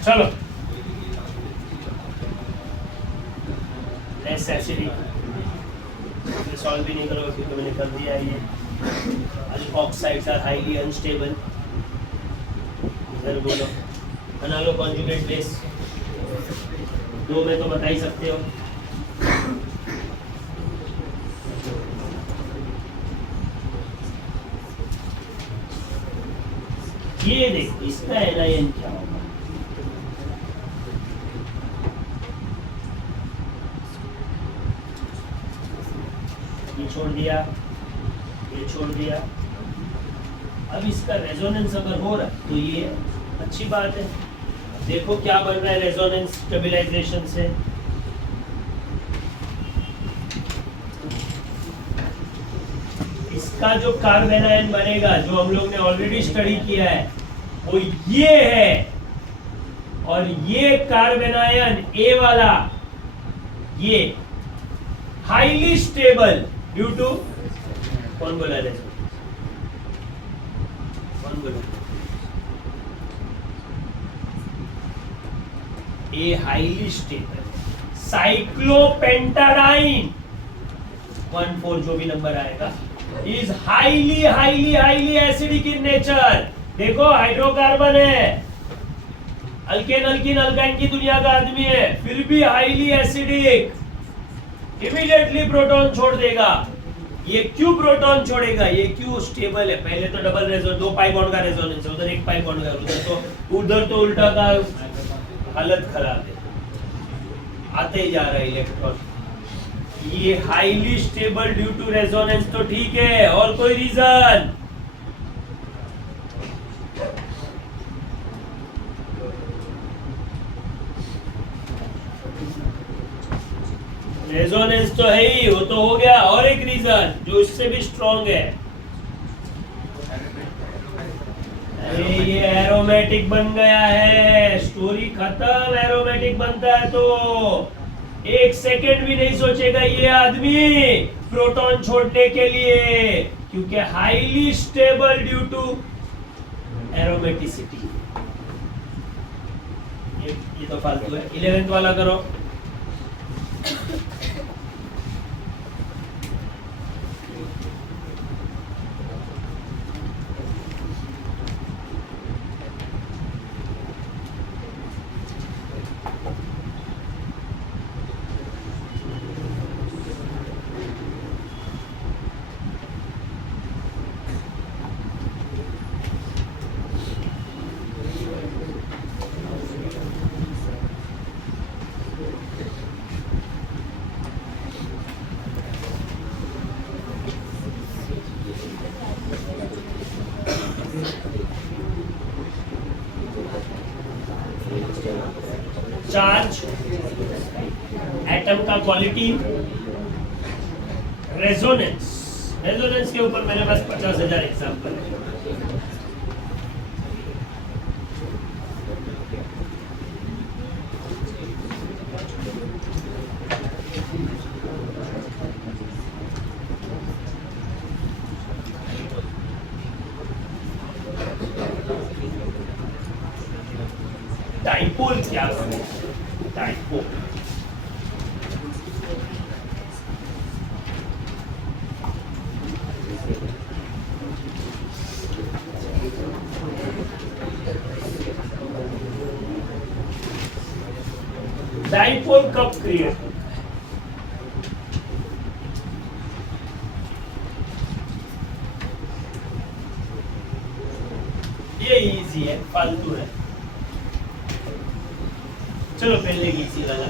चलो लेस एसिडिक सॉल्व भी नहीं करोगे क्योंकि मैंने कर दिया है ये। Oxides are highly unstable. इधर बोलो बना लो कॉन्जुगेट बेस। दो में तो बता ही सकते हो। ये देखो इसका एनायन क्या होगा। ये छोड़ दिया, ये छोड़ दिया। अब इसका रेजोनेंस अगर हो रहा है तो ये अच्छी बात है। देखो क्या बन रहा है रेजोनेंस स्टेबलाइजेशन से। इसका जो कार्बन आयन बनेगा, जो हम लोग ने ऑलरेडी स्टडी किया है, वो ये है। और ये कार्बन आयन ए वाला, ये हाईली स्टेबल ड्यू टू, कौन बोला रेजोनेंस? कौन बोला? ए हाईली स्टेबल साइक्लोपेंटाडाइन 14 जो भी नंबर आएगा is highly highly highly acidic in nature. देखो हाइड्रोकार्बन है, अल्केन अल्कीन अल्काइन की दुनिया का आदमी है, फिर भी हाईली एसिडिक, इमीडिएटली प्रोटॉन छोड़ देगा। ये क्यों प्रोटॉन छोड़ेगा? ये क्यों स्टेबल है? पहले तो डबल रेजोनेंस, 2 पाई बॉन्ड का रेजोनेंस है, उधर 1 पाई बॉन्ड का, उधर तो उल्टा का हालत खराब है, आते ही जा रहा है इलेक्ट्रॉन। ये highly stable due to resonance तो ठीक है, और कोई रीजन? रेजोनेंस तो है ही, वो तो हो गया। और एक रीजन जो इससे भी स्ट्रॉन्ग है, अरे ये एरोमेटिक बन गया है, स्टोरी खत्म। एरोमेटिक बनता है तो 1 सेकेंड भी नहीं सोचेगा ये आदमी प्रोटॉन छोड़ने के लिए, क्योंकि highly stable due to aromaticity. ये तो फालतू है। 11th वाला करो। चार्ज, एटम का क्वालिटी, रेजोनेंस। रेजोनेंस के ऊपर मेरे पास 50,000 एग्जाम्पल है। डाइपोल क्या है? डाइपोल डाइपोल कब क्रिएट होता है? ये इजी है, फालतू है। चलो पहले इजी वाला।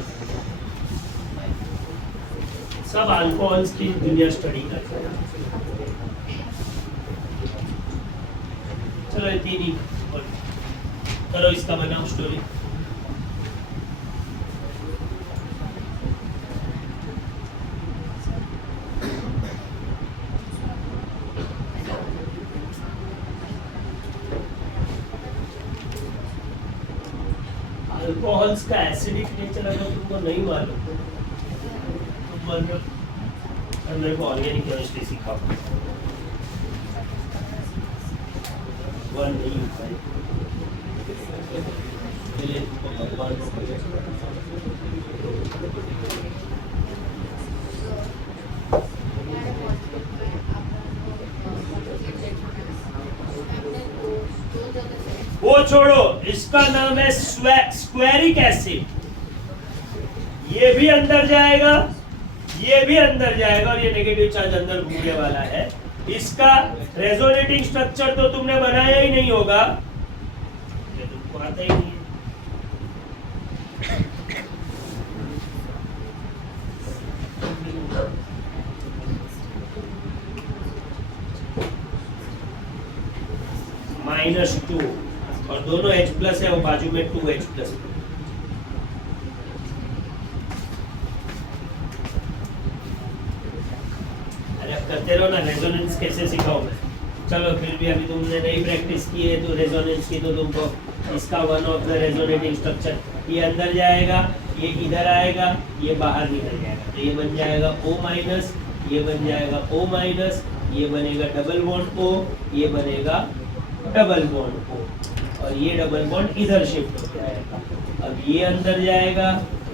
सब अल्कोहल्स की दुनिया स्टडी करते हैं। चलो ये 3 ही करो, इसका बनाओ स्टोरी। अल्कोहल्स का एसिडिक नेचर अगर तुमको नहीं मालूम तो मेरे को ऑर्गेनिक केमिस्ट्री सिखाओ। वन नहीं होता है। वो छोड़ो, इसका नाम है स्क्वेरिक एसिड। ये भी अंदर जाएगा, ये भी अंदर जाएगा, और ये नेगेटिव चार्ज अंदर घूमने वाला है। इसका रेजोनेटिंग स्ट्रक्चर तो तुमने बनाया ही नहीं होगा, ये तुमको आता ही नहीं है। -2 और दोनों H प्लस है, वो बाजू में 2H प्लस। अरे अब करते रहो ना, रेजोनेंस कैसे सिखाओ मैं। चलो फिर भी अभी तुमने नहीं प्रैक्टिस की है तो रेजोनेंस की, तो तुमको इसका one of the resonating structure, ये अंदर जाएगा, ये इधर आएगा, ये बाहर निकल जाएगा, तो ये बन जाएगा O-, ये बन जाएगा O-, ये बनेगा डबल बॉन्ड O, ये बनेगा डबल बॉन्ड O, और ये डबल बॉन्ड इधर शिफ्ट हो जाएगा। अब ये अंदर जाएगा,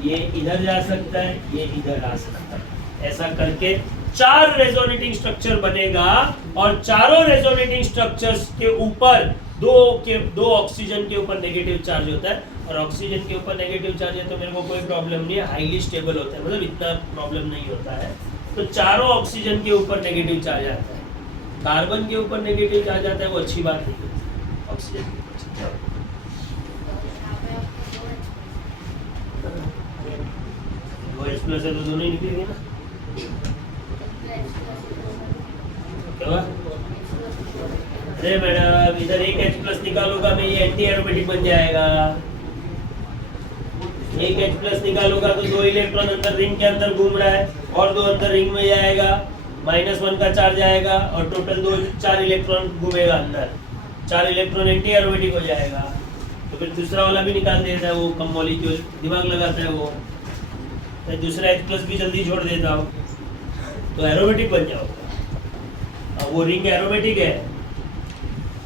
ये इधर जा सकता है, ये इधर आ सकता है। ऐसा करके 4 रेजोनेटिंग स्ट्रक्चर बनेगा, और चारों रेजोनेटिंग स्ट्रक्चर्स के ऊपर दो ऑक्सीजन के ऊपर नेगेटिव चार्ज होता है, और ऑक्सीजन के ऊपर नेगेटिव चार्ज है तो मेरे को कोई प्रॉब्लम नहीं है, हाईली स्टेबल होता है, मतलब इतना प्रॉब्लम नहीं होता है। तो चारों ऑक्सीजन के ऊपर नेगेटिव चार्ज आता है, कार्बन के ऊपर नेगेटिव चार्ज आता है, वो अच्छी बात नहीं है। ऑक्सीजन वो H प्लस है तो दोनों ही निकलेंगे ना। क्या? अरे मैडम इधर एक H प्लस निकालूंगा मैं, ये एंटी एरोमेटिक बन जाएगा। एक H प्लस निकालूंगा तो 2 इलेक्ट्रॉन अंदर रिंग के अंदर घूम रहा है, और 2 अंदर रिंग में जाएगा, -1 का चार्ज आएगा, और टोटल 4 इलेक्ट्रॉन घूमेगा अंदर, 4 इलेक्ट्रॉन एंटी एरोमेटिक हो जाएगा। तो फिर दूसरा वाला भी निकाल देता है, वो कम मॉलिक्यूल दिमाग लगाता है वो, तो दूसरा H प्लस भी जल्दी छोड़ देता हो तो एरोमेटिक बन जाओगा। अब वो रिंग एरोमेटिक है,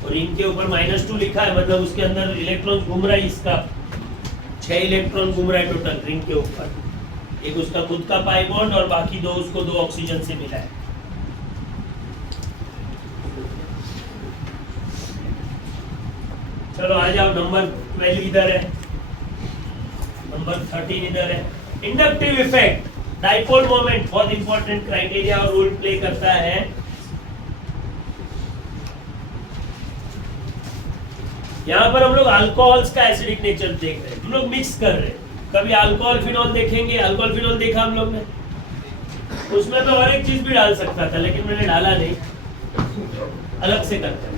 और रिंग के ऊपर -2 लिखा है, मतलब उसके अंदर इलेक्ट्रॉन घूम रहा है, इसका 6 इलेक्ट्रॉन घूम रहा है टोटल रिंग के ऊपर, एक उसका खुद का पाई बॉन्ड और बाकी 2 उसको 2 ऑक्सीजन से मिला है। चलो आ जाओ, नंबर 12 इधर है, नंबर 13 इधर है। इंडक्टिव इफेक्ट, डाइपोल मोमेंट बहुत इंपॉर्टेंट क्राइटेरिया और रोल प्ले करता है। यहाँ पर हम लोग अल्कोहल्स का एसिडिक नेचर देख रहे हैं, हम लोग मिक्स कर रहे हैं। कभी अल्कोहल फिनॉल देखेंगे, अल्कोहल फिनॉल देखा हम लोग ने, उसमें तो और एक चीज भी डाल सकता था लेकिन मैंने डाला नहीं, अलग से करते हैं।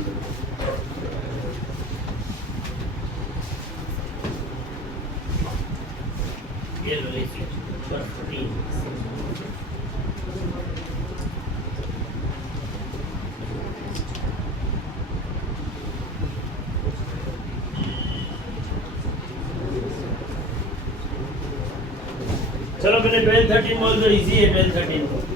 ये लो लीजिए, चलो मैंने 12-13 बोल दो, इजी है 12-13 को।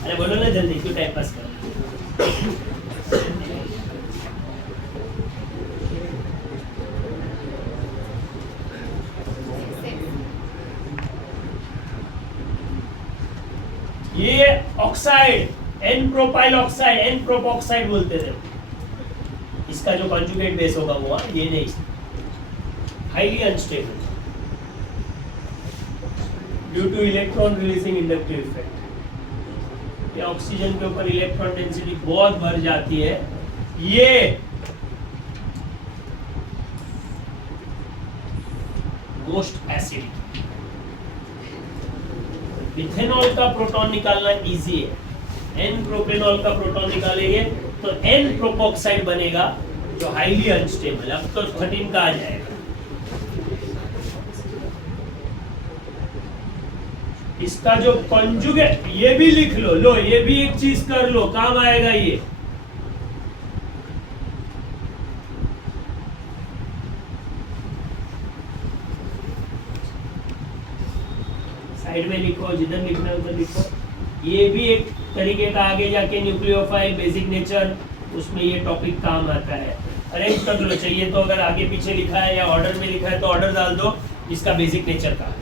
अरे बोलो ना जल्दी, क्यों टाइम पास कर। ये oxide n propyl oxide, n propoxide बोलते थे, इसका जो कॉन्जुगेट बेस होगा वो ये नहीं, highly unstable due two electron releasing inductive effect. ये ऑक्सीजन के ऊपर इलेक्ट्रॉन डेंसिटी बहुत बढ़ जाती है। ये मोस्ट एसिडिक। मिथेनॉल का प्रोटॉन निकालना इजी है, एन प्रोपेनॉल का प्रोटॉन निकालेंगे तो एन प्रोपोक्साइड बनेगा जो हाईली अनस्टेबल। अब तो 13 का आ जाएगा। इसका जो कॉन्जुगेट, ये भी लिख लो, ये भी एक चीज कर लो, काम आएगा ये। साइड में लिखो, जिधर लिखना है उधर लिखो। ये भी एक तरीके का आगे जाके न्यूक्लियोफाइल बेसिक नेचर, उसमें ये टॉपिक काम आता है। अरेंज कर लो, चाहिए तो अगर आगे पीछे लिखा है या ऑर्डर में लिखा है तो ऑर्डर डाल दो, इसका बेसिक नेचर का।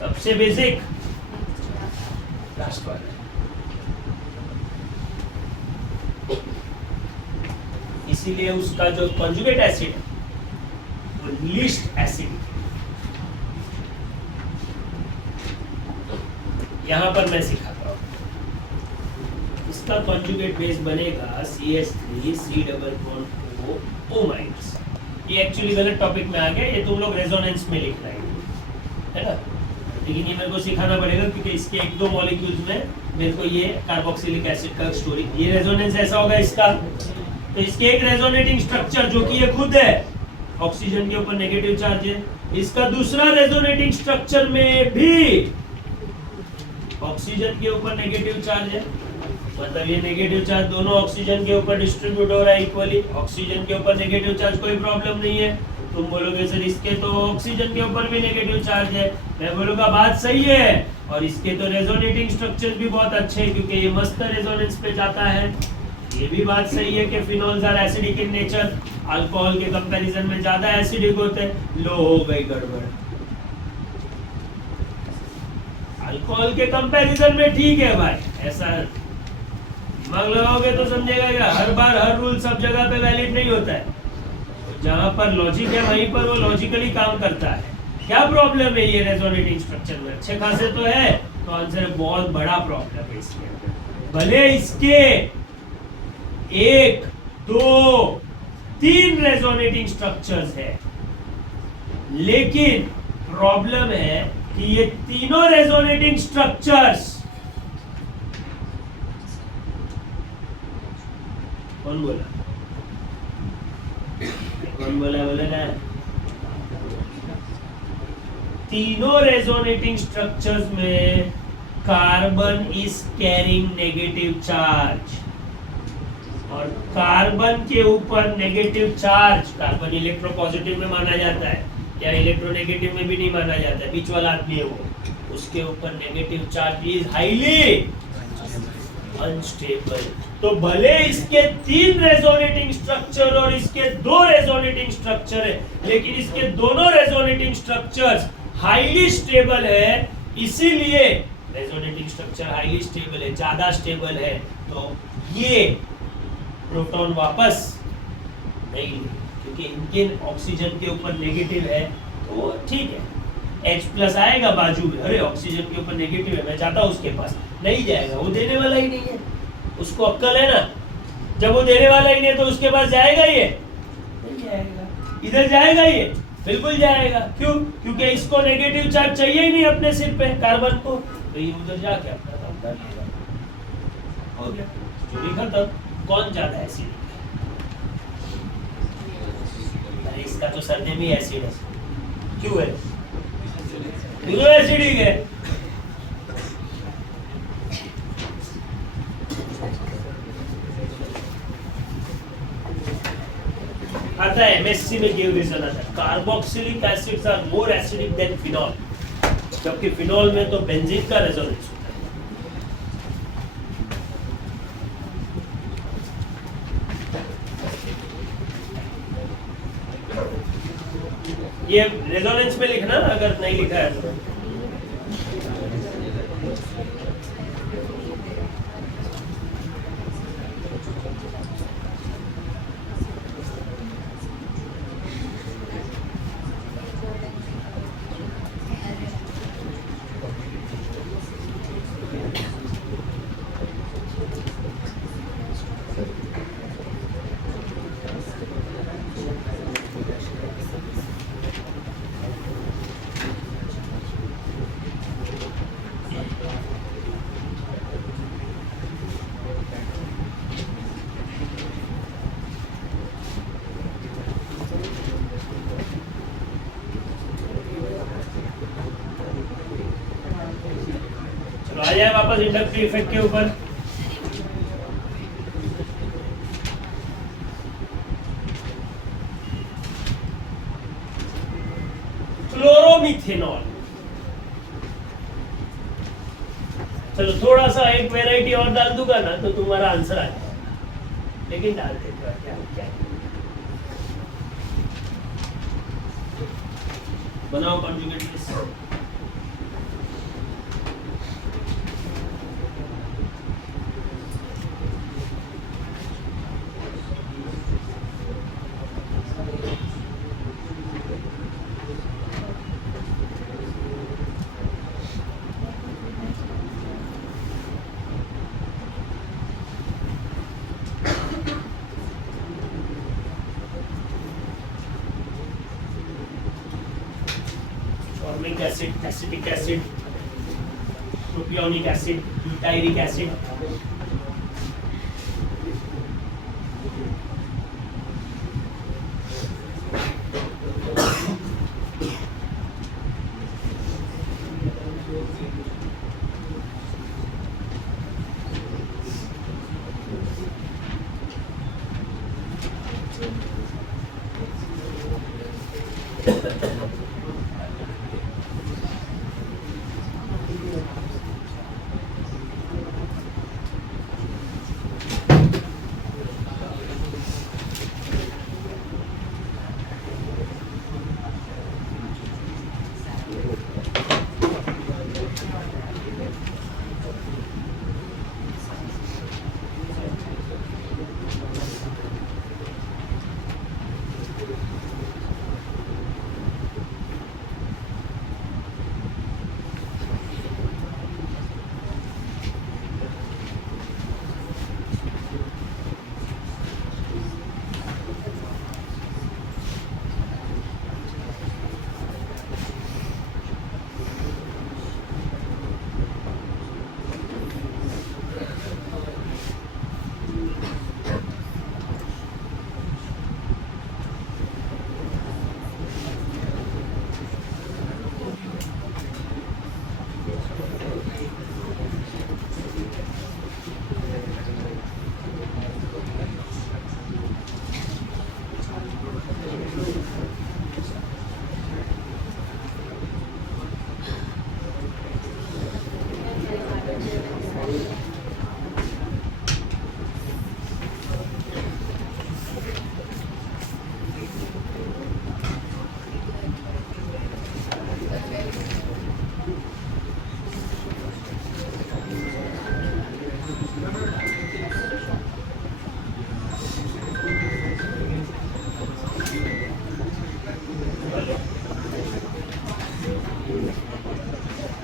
सबसे बेसिक लास्ट वाला। इसीलिए उसका जो कॉन्जुगेट एसिड है वो लीस्ट एसिड। यहां पर मैं सिखाता हूं, इसका कॉन्जुगेट बेस बनेगा CH3C++O। ये एक्चुअली गलत टॉपिक में आ गया, ये तुम लोग रेजोनेंस में लिख रहे है ना, लेकिन ये मेरे को सिखाना पड़ेगा क्योंकि इसके एक दो मॉलिक्यूल्स में मेरे को ये कार्बोक्सिलिक एसिड का स्टोरी, ये रेजोनेंस ऐसा होगा इसका, तो इसके एक रेजोनेटिंग स्ट्रक्चर जो कि ये खुद है, ऑक्सीजन के ऊपर नेगेटिव चार्ज है, इसका दूसरा रेजोनेटिंग स्ट्रक्चर में भी ऑक्सीजन के ऊपर नेगेटिव चार्ज है, मतलब ये नेगेटिव चार्ज दोनों ऑक्सीजन के ऊपर डिस्ट्रीब्यूट हो रहा है इक्वली, ऑक्सीजन के ऊपर नेगेटिव चार्ज कोई प्रॉब्लम नहीं है। तुम बोलोगे सर इसके तो ऑक्सीजन के ऊपर भी नेगेटिव चार्ज है, मैं बोलूंगा बात सही है, और इसके तो रेजोनेटिंग स्ट्रक्चर भी बहुत अच्छे हैं क्योंकि ये मस्त रेजोनेंस पे जाता है। ये भी बात सही है कि phenols are acidic in nature, alcohol के कंपैरिजन में ज्यादा एसिडिक होते हैं। लो हो गई गड़बड़, अल्कोहल के कंपैरिजन में ठीक है भाई, ऐसा दिमाग लगाओगे तो समझेगा कि हर बार हर रूल सब जगह पे वैलिड नहीं होता है, जहां पर लॉजिक है वहीं पर वो लॉजिकली काम करता है। क्या प्रॉब्लम है ये रेजोनेटिंग स्ट्रक्चर में? अच्छे खासे तो है, तो आंसर है बहुत बड़ा प्रॉब्लम है इसके अंदर। भले इसके 1 2 3 रेजोनेटिंग स्ट्रक्चर्स है, लेकिन प्रॉब्लम है कि ये तीनों रेजोनेटिंग स्ट्रक्चर्स, कौन बोला बोला ना, तीनों रेजोनेटिंग स्ट्रक्चर्स में carbon is carrying negative charge, और कार्बन के ऊपर नेगेटिव चार्ज, कार्बन इलेक्ट्रोपॉजिटिव में माना जाता है या इलेक्ट्रोनेगेटिव में भी नहीं माना जाता है, बीच वाला आदमी है वो, उसके ऊपर negative charge is highly unstable. तो भले इसके 3 रेजोनेटिंग स्ट्रक्चर और इसके 2 रेजोनेटिंग स्ट्रक्चर है, लेकिन इसके दोनों रेजोनेटिंग स्ट्रक्चर्स हाईली स्टेबल है, इसीलिए रेजोनेटिंग स्ट्रक्चर हाईली स्टेबल है, ज्यादा स्टेबल है, तो ये प्रोटॉन वापस नहीं, क्योंकि इनके ऑक्सीजन के ऊपर नेगेटिव है, तो ठीक है H+ आएगा बाजू में, अरे ऑक्सीजन के ऊपर नेगेटिव है, मैं चाहता हूं उसके पास, नहीं जाएगा, वो देने वाला ही नहीं है, उसको अक्कल है ना, जब वो देने वाला ही नहीं है तो उसके पास जाएगा ये नहीं जाएगा, इधर जाएगा ये बिल्कुल जाएगा, क्यों? क्योंकि इसको नेगेटिव चार्ज चाहिए ही नहीं अपने सिर पे कार्बन को, तो ये उधर जाके अपना काम कर लेगा, हो गया स्टोरी खत्म। कौन ज्यादा एसिडिक है? अरे इसका तो सरनेम ही एसिड है, क्यों है? क्यों एसिडिक है? आता है एमएससी में गिव रीजन आता है, carboxylic acids are more acidic than phenol, जबकि फिनॉल में तो बेंजीन का रेजोनेंस होता है। ये रेजोनेंस में लिखना अगर नहीं लिखा है तो। आ जाए वापस इंडक्टिव इफेक्ट के ऊपर। क्लोरोमिथेनॉल, चलो थोड़ा सा एक वेराइटी और डाल दूंगा ना तो तुम्हारा आंसर आ जाएगा, लेकिन डालते क्या बनाओ conjugate list. Formic acid, acetic acid, propionic acid, butyric acid.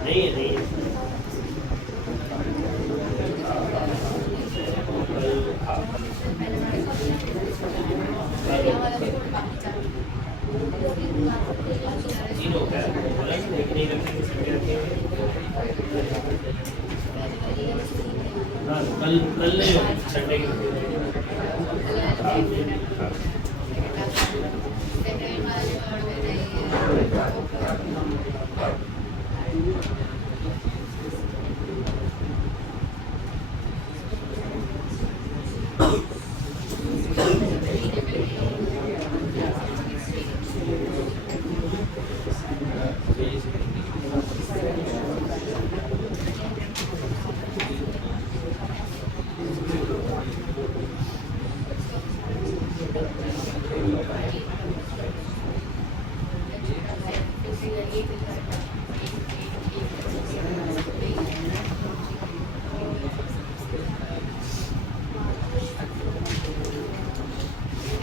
नहीं नहीं कल कल नहीं होगी संडे के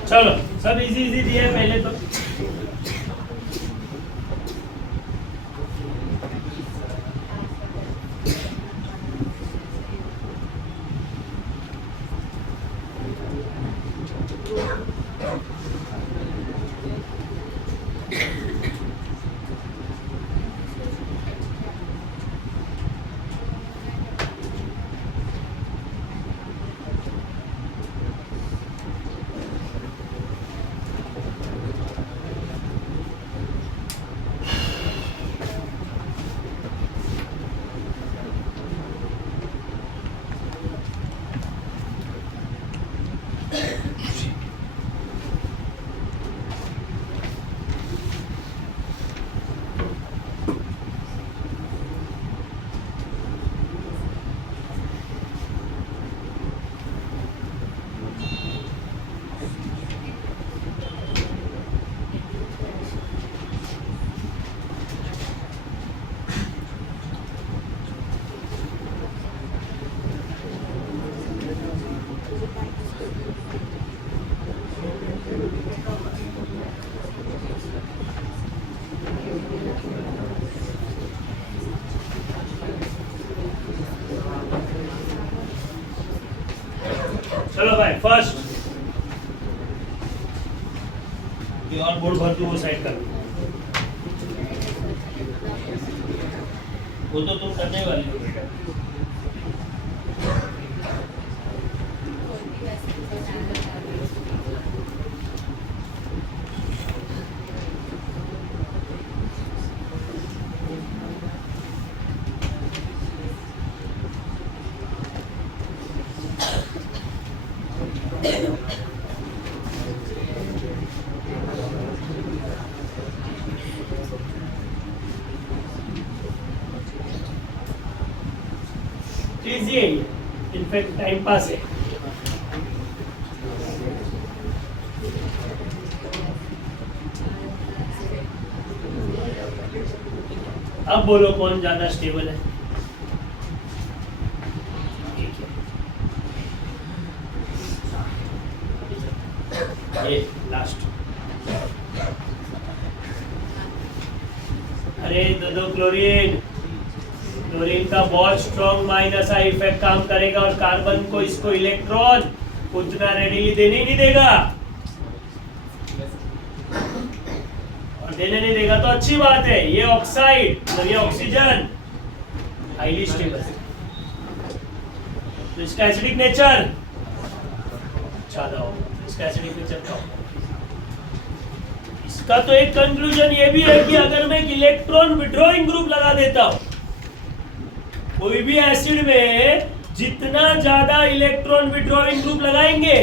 चलो सब इजी इजी दिया है पहले तो। चलो भाई फर्स्ट ये और बोर्ड भर दो वो साइड कर। वो तो तुम करने वाली हो बेटा। इजी है ये, इनफैक्ट टाइम पास है। अब बोलो कौन ज्यादा स्टेबल है? ये लास्ट। अरे दो क्लोरीन, क्लोरीन का बहुत स्ट्रॉन्ग माइनस आई इफेक्ट काम करेगा और कार्बन को इसको इलेक्ट्रॉन उतना रेडीली देने ही नहीं देगा, और देने नहीं देगा तो अच्छी बात है। ये ऑक्साइड मतलब ये ऑक्सीजन हाईली स्टेबल है, तो इसका एसिडिक नेचर ज्यादा होगा, इसका एसिडिक नेचर कम होगा। इसका तो एक कंक्लूजन ये भी है कि अगर मैं इलेक्ट्रॉन विड्रॉइंग ग्रुप लगा देता हूं कोई भी एसिड में, जितना ज्यादा इलेक्ट्रॉन विड्रॉइंग ग्रुप लगाएंगे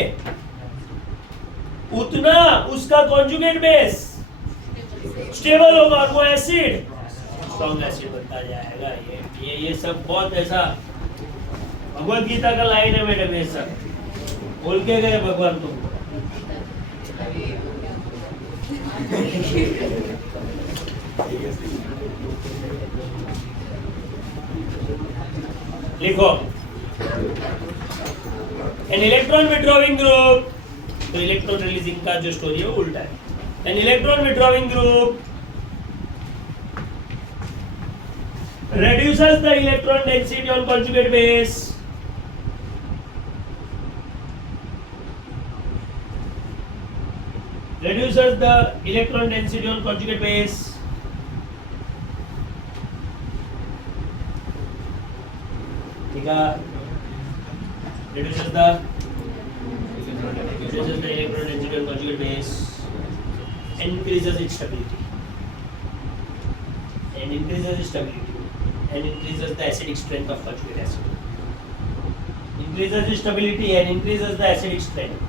उतना उसका कॉन्जुगेट बेस स्टेबल होगा और वो एसिड स्ट्रॉन्ग एसिड बनता जाएगा। ये सब बहुत ऐसा भगवत गीता का लाइन है मैडम, ये सब बोल के गए भगवान तुमको। लिखो एन इलेक्ट्रॉन विड्रॉइंग ग्रुप, तो इलेक्ट्रॉन रिलीजिंग का जो स्टोरी है वो उल्टा है। An electron withdrawing group reduces the electron density on conjugate base, reduces the electron density on conjugate base ठीक है, reduces the electron density on conjugate base and increases its stability and increases the acidic strength of conjugate acid, increases the stability and increases the acidic strength.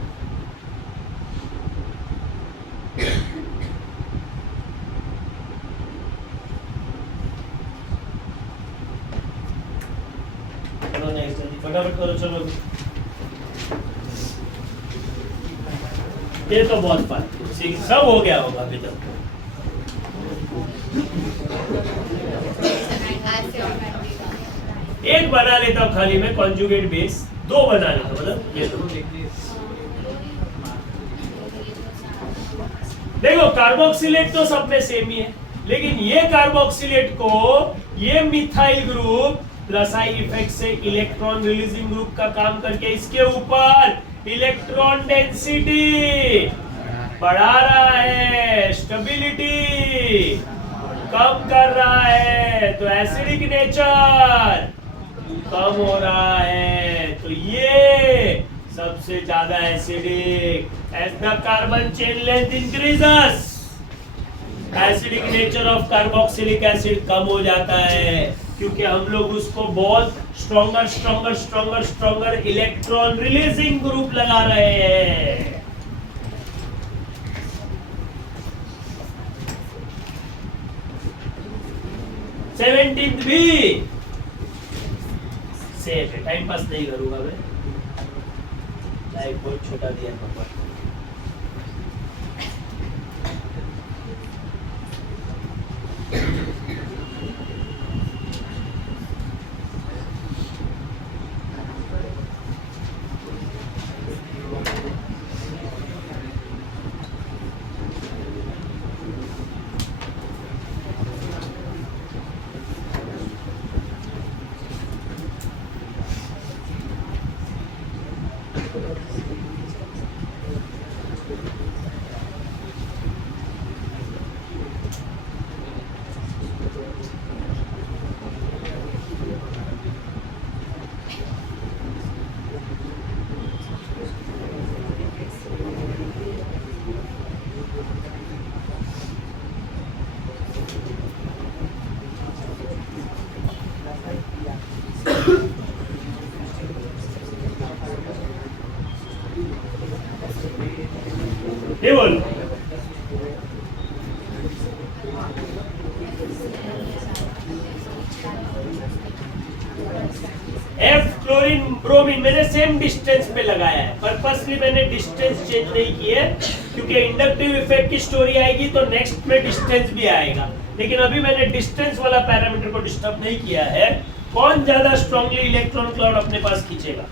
चलो next फटाफट करो, चलो ये तो बहुत फालतू सब हो गया होगा अभी तक। एक बना लेता हूं खाली मैं कॉन्जुगेट बेस, दो बना लेता हूं, मतलब ये दो। देखो कार्बोक्सिलेट तो सब में सेम ही है, लेकिन ये कार्बोक्सिलेट को ये methyl group plus I effect से इलेक्ट्रॉन रिलीजिंग ग्रुप का काम करके इसके ऊपर इलेक्ट्रॉन डेंसिटी बढ़ा रहा है, स्टेबिलिटी कम कर रहा है, तो एसिडिक नेचर कम हो रहा है। तो ये सबसे ज्यादा acidic, as the carbon chain length increases acidic nature of carboxylic acid कम हो जाता है, क्योंकि हम लोग उसको बहुत स्ट्रॉन्गर इलेक्ट्रॉन रिलीजिंग ग्रुप लगा रहे हैं। सेवेंटीन्थ भी सेफ है, टाइम पास नहीं करूंगा मैं, लाइफ बहुत छोटा दिया भगवान। ये बोलो F क्लोरीन ब्रोमीन मैंने सेम डिस्टेंस पे लगाया है, पर्पसली मैंने डिस्टेंस चेंज नहीं की है क्योंकि इंडक्टिव इफेक्ट की स्टोरी आएगी तो नेक्स्ट में डिस्टेंस भी आएगा, लेकिन अभी मैंने डिस्टेंस वाला पैरामीटर को डिस्टर्ब नहीं किया है। कौन ज्यादा स्ट्रांगली इलेक्ट्रॉन क्लाउड अपने पास खींचेगा?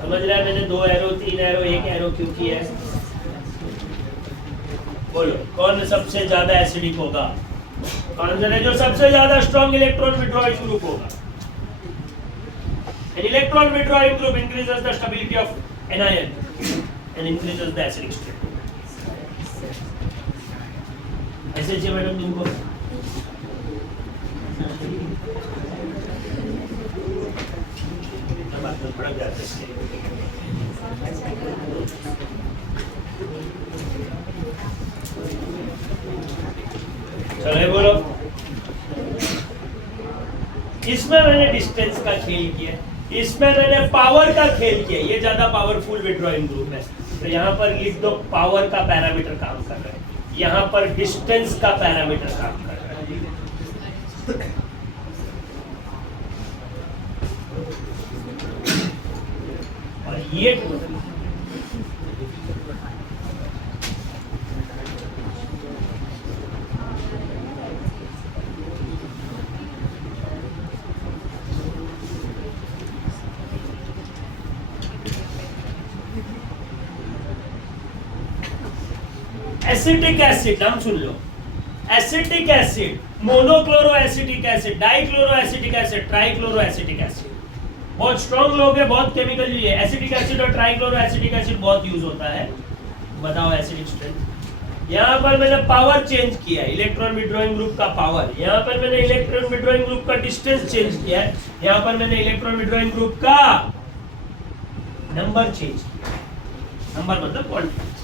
समझ रहा है मैंने 2 एरो 3 एरो 1 एरो क्यों किया है? बोलो कौन सबसे ज्यादा एसिडिक होगा? कौन सा है जो सबसे ज्यादा स्ट्रॉन्ग इलेक्ट्रॉन विड्रॉइंग ग्रुप होगा? An electron withdrawing group increases the stability of anion and increases the acidic state. ऐसे चाहिए मैडम तुमको? बात में फर्क जाता है। चलो बोलो, इसमें मैंने डिस्टेंस का खेल किया, इसमें मैंने पावर का खेल किया, ये ज्यादा पावरफुल विड्रॉइंग ग्रुप है तो यहाँ पर लिख दो पावर का पैरामीटर काम कर रहा है, यहाँ पर डिस्टेंस का पैरामीटर काम कर रहा है। और ये एसिटिक एसिड, नाम सुन लो, acetic acid, monochloro acetic acid, dichloro acetic acid, trichloro acetic acid, बहुत स्ट्रॉन्ग लोग है, बहुत केमिकल ये एसिटिक एसिड और ट्राइक्लोरो एसिटिक एसिड बहुत यूज होता है। बताओ एसिडिक स्ट्रेंथ। यहाँ पर मैंने पावर चेंज किया है, इलेक्ट्रॉन विड्रॉइंग ग्रुप का पावर, यहाँ पर मैंने इलेक्ट्रॉन विड्रॉइंग ग्रुप का डिस्टेंस चेंज किया है, यहाँ पर मैंने इलेक्ट्रॉन विड्रॉइंग ग्रुप का नंबर चेंज किया, नंबर मतलब क्वांटिटी।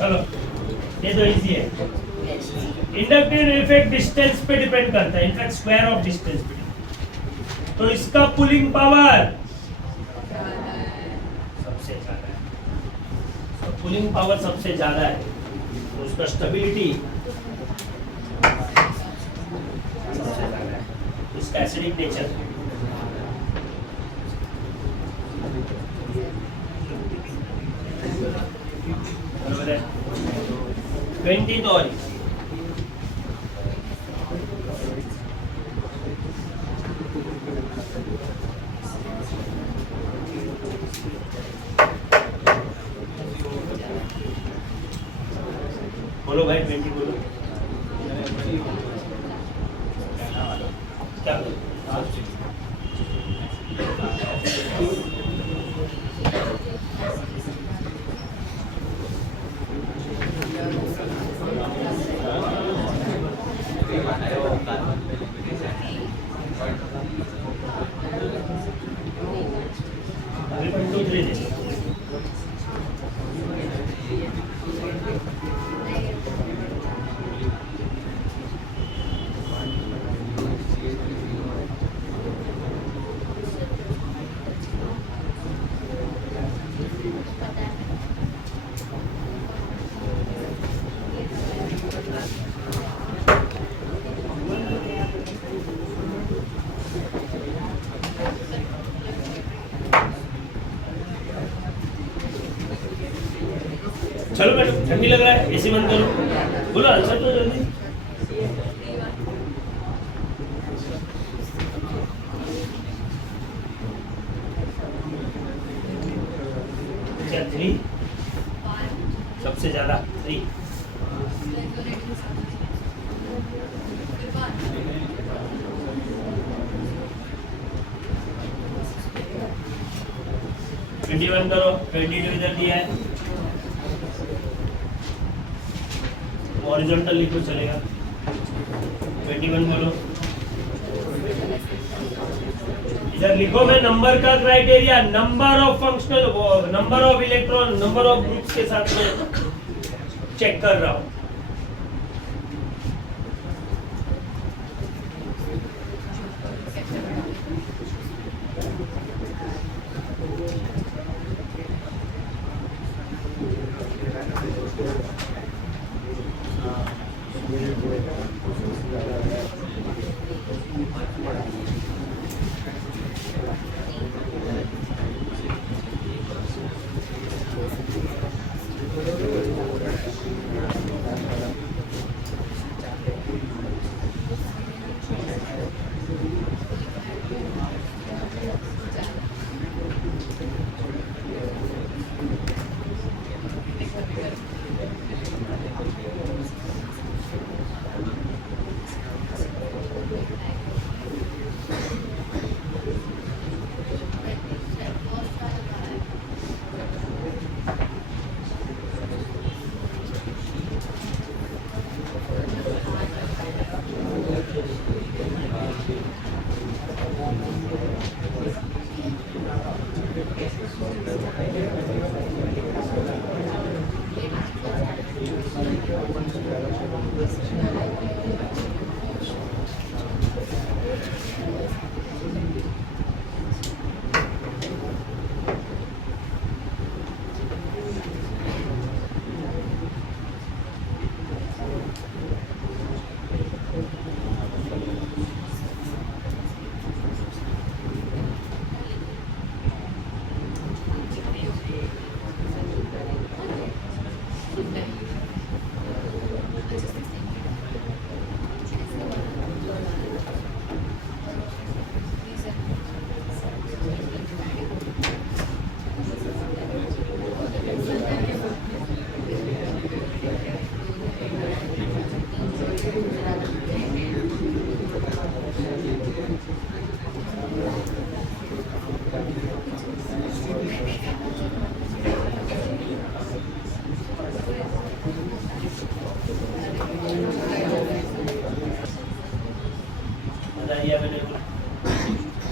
चलो ये तो इजी है। इंडक्टिव इफेक्ट डिस्टेंस पे डिपेंड करता है, इनफैक्ट स्क्वायर ऑफ डिस्टेंस पे। तो इसका पुलिंग पावर सबसे ज्यादा है, तो कूलिंग पावर सबसे ज्यादा है, तो उसका स्टेबिलिटी सबसे ज्यादा है, इसका एसिडिक नेचर बराबर है 20 तो और बोलो भाई 20 बोलो क्या बोलो? अभी 1 2 3 दे चलो मैडम ठंडी लग रहा है, एसी बंद करो, बोलो आंसर तो जल्दी। क्या 3 सबसे ज्यादा 3 21 करो, 22 इधर दिया है, हॉरिजॉन्टल लिखो चलेगा, 21 बोलो, इधर लिखो मैं नंबर का criteria, number of functional, number of electron, number of groups के साथ में चेक कर रहा हूं।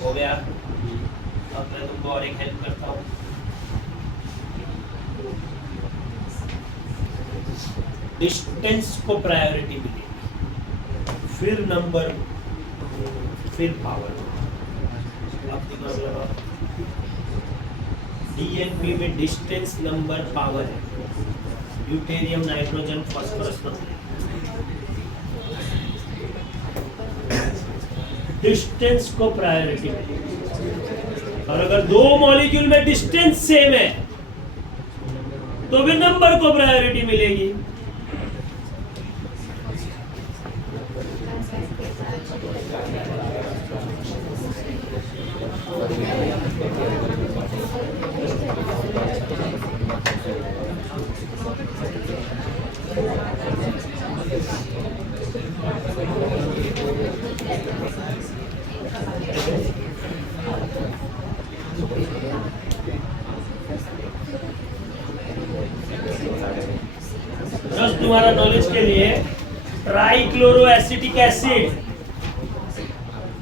हो गया। अब मैं तुमको और एक हेल्प करता हूँ, डिस्टेंस को प्रायोरिटी मिलेगी, फिर नंबर, फिर पावर। अब दिमाग लगाओ, डीएनपी में डिस्टेंस नंबर पावर है, ड्यूटेरियम नाइट्रोजन फास्फोरस डिस्टेंस को प्रायोरिटी मिलेगी। और अगर दो मॉलिक्यूल में डिस्टेंस सेम है तो भी नंबर को प्रायोरिटी मिलेगी। जस्ट तुम्हारा नॉलेज के लिए, ट्राइक्लोरो एसिटिक एसिड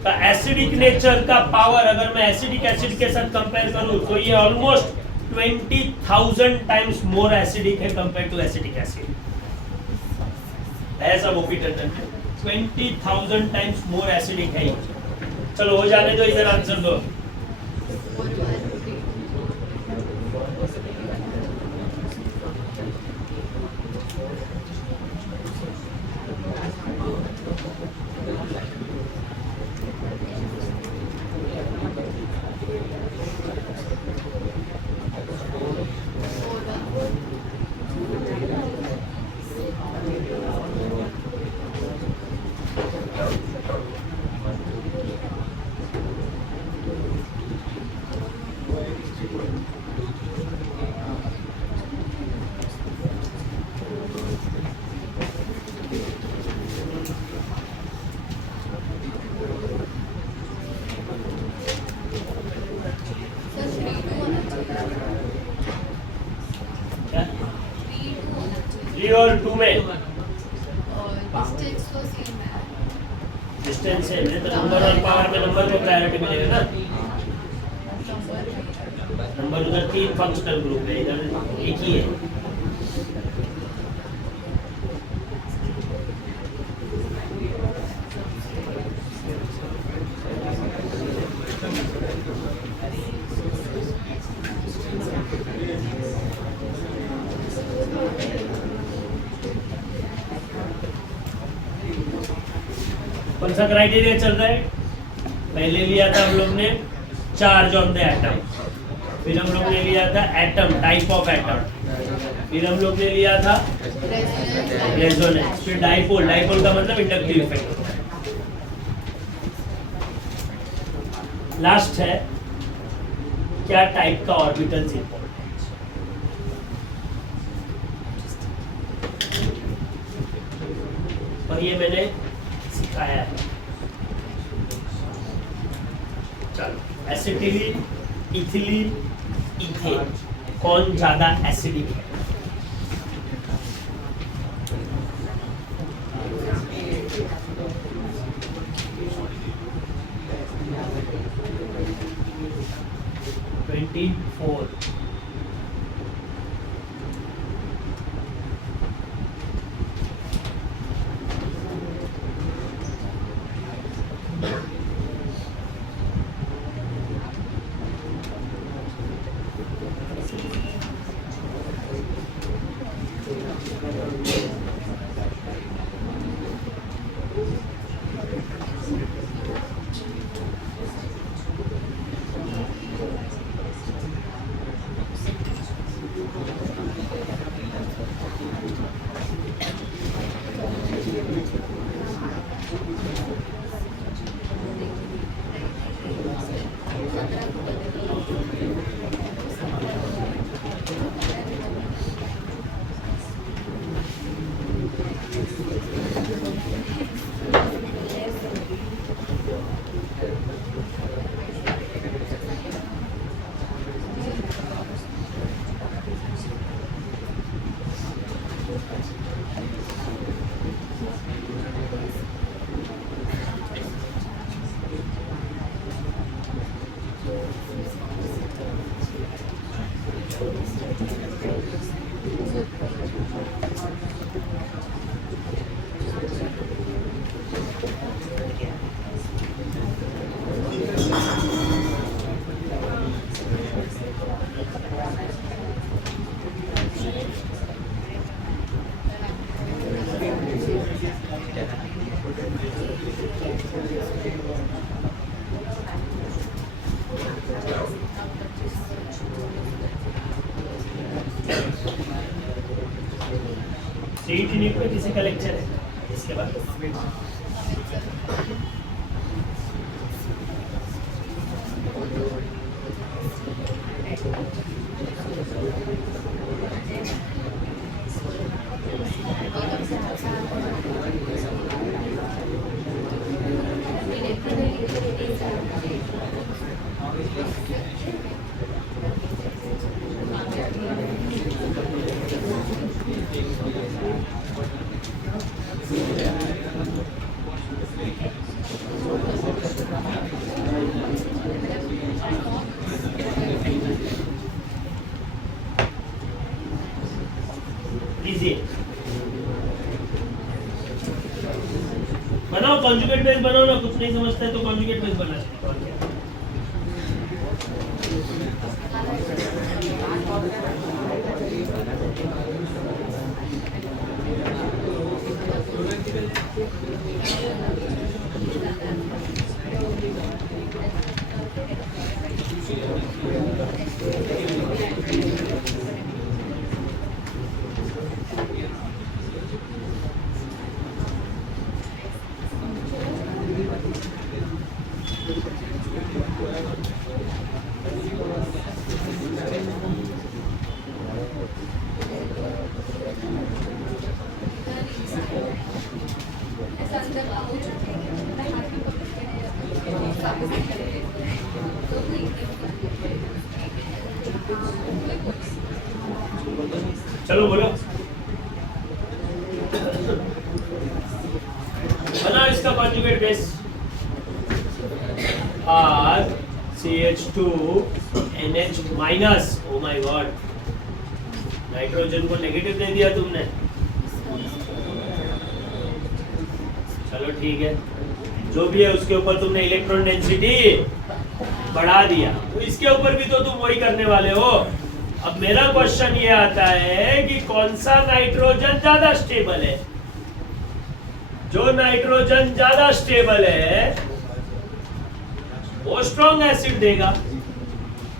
का एसिडिक नेचर का पावर अगर मैं एसिडिक एसिड के साथ कंपेयर करूं तो ये ऑलमोस्ट 20,000 टाइम्स मोर एसिडिक है कंपेयर टू एसिटिक एसिड। ऐसा वो पीटर 20,000 टाइम्स मोर एसिडिक है। चलो हो जाने दो, इधर आंसर दो। और 2 में डिस्टेंस है तो नंबर और पावर में नंबर को प्रायोरिटी मिलेगा ना। नंबर उधर 3 फंक्शनल ग्रुप है, इधर एक ही है। कौन सा क्राइटेरिया चल रहा है? पहले लिया था हम लोग ने चार्ज ऑन द एटम, फिर हम लोग ने लिया था एटम, टाइप ऑफ एटम, फिर हम लोग ने लिया था रेजोनेंस, फिर डाइपोल। डाइपोल का मतलब इंडक्टिव इफेक्ट होता है। लास्ट है क्या टाइप का ऑर्बिटल्स इंपॉर्टेंट। और ये मैंने सिखाया है। चलो एसिटिलीन, इथिलीन, इथेन कौन ज्यादा एसिडिक है? फोर। सीईटी नीट में किसी का लेक्चर है इसके बाद? बनाओ कॉन्जुगेट बेस बनाओ ना, कुछ नहीं समझता है तो कॉन्जुगेट बेस बना सकते हो। चलो बोलो, बनाओ इसका conjugate base. RCH2NH minus. Oh my God, nitrogen को नेगेटिव दे दिया तुमने। चलो ठीक है, जो भी है उसके ऊपर तुमने इलेक्ट्रॉन डेंसिटी बढ़ा दिया, तो इसके ऊपर भी तो तुम वही करने वाले हो। अब मेरा क्वेश्चन ये आता है कि कौन सा नाइट्रोजन ज्यादा स्टेबल है? जो नाइट्रोजन ज्यादा स्टेबल है वो स्ट्रॉन्ग एसिड देगा।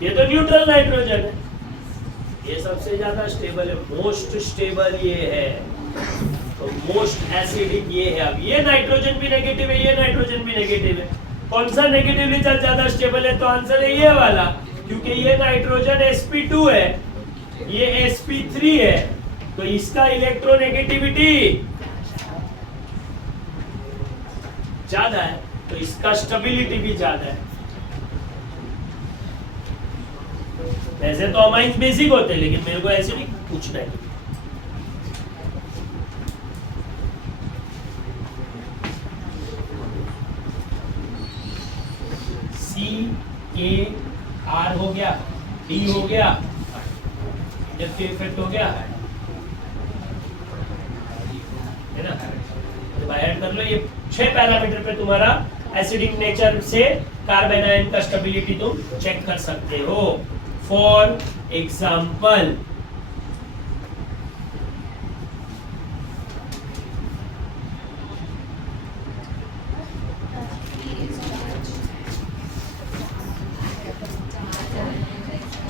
ये तो न्यूट्रल नाइट्रोजन है, ये सबसे ज्यादा स्टेबल है, मोस्ट स्टेबल ये है, तो मोस्ट एसिडिक ये है। अब ये नाइट्रोजन भी नेगेटिव है, ये नाइट्रोजन भी नेगेटिव है, कौन सा नेगेटिवली ज्यादा स्टेबल है? तो आंसर है ये वाला, क्योंकि ये नाइट्रोजन sp2 है, ये sp3 है, तो इसका इलेक्ट्रोनेगेटिविटी ज्यादा है, तो इसका स्टेबिलिटी भी ज्यादा है। वैसे तो अमाइंस बेसिक होते हैं, लेकिन मेरे को ऐसे नहीं पूछना है। CKR हो गया, D हो गया, इंडक्टिव इफेक्ट हो गया, है ना? तो ऐड कर लो, ये 6 पैरामीटर पे तुम्हारा एसिडिक नेचर से कार्बन आयन का स्टेबिलिटी तुम चेक कर सकते हो। फॉर एग्जांपल,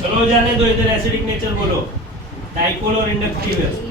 चलो जाने दो, इधर एसिडिक नेचर बोलो, डाइपोल और इंडक्टिव है।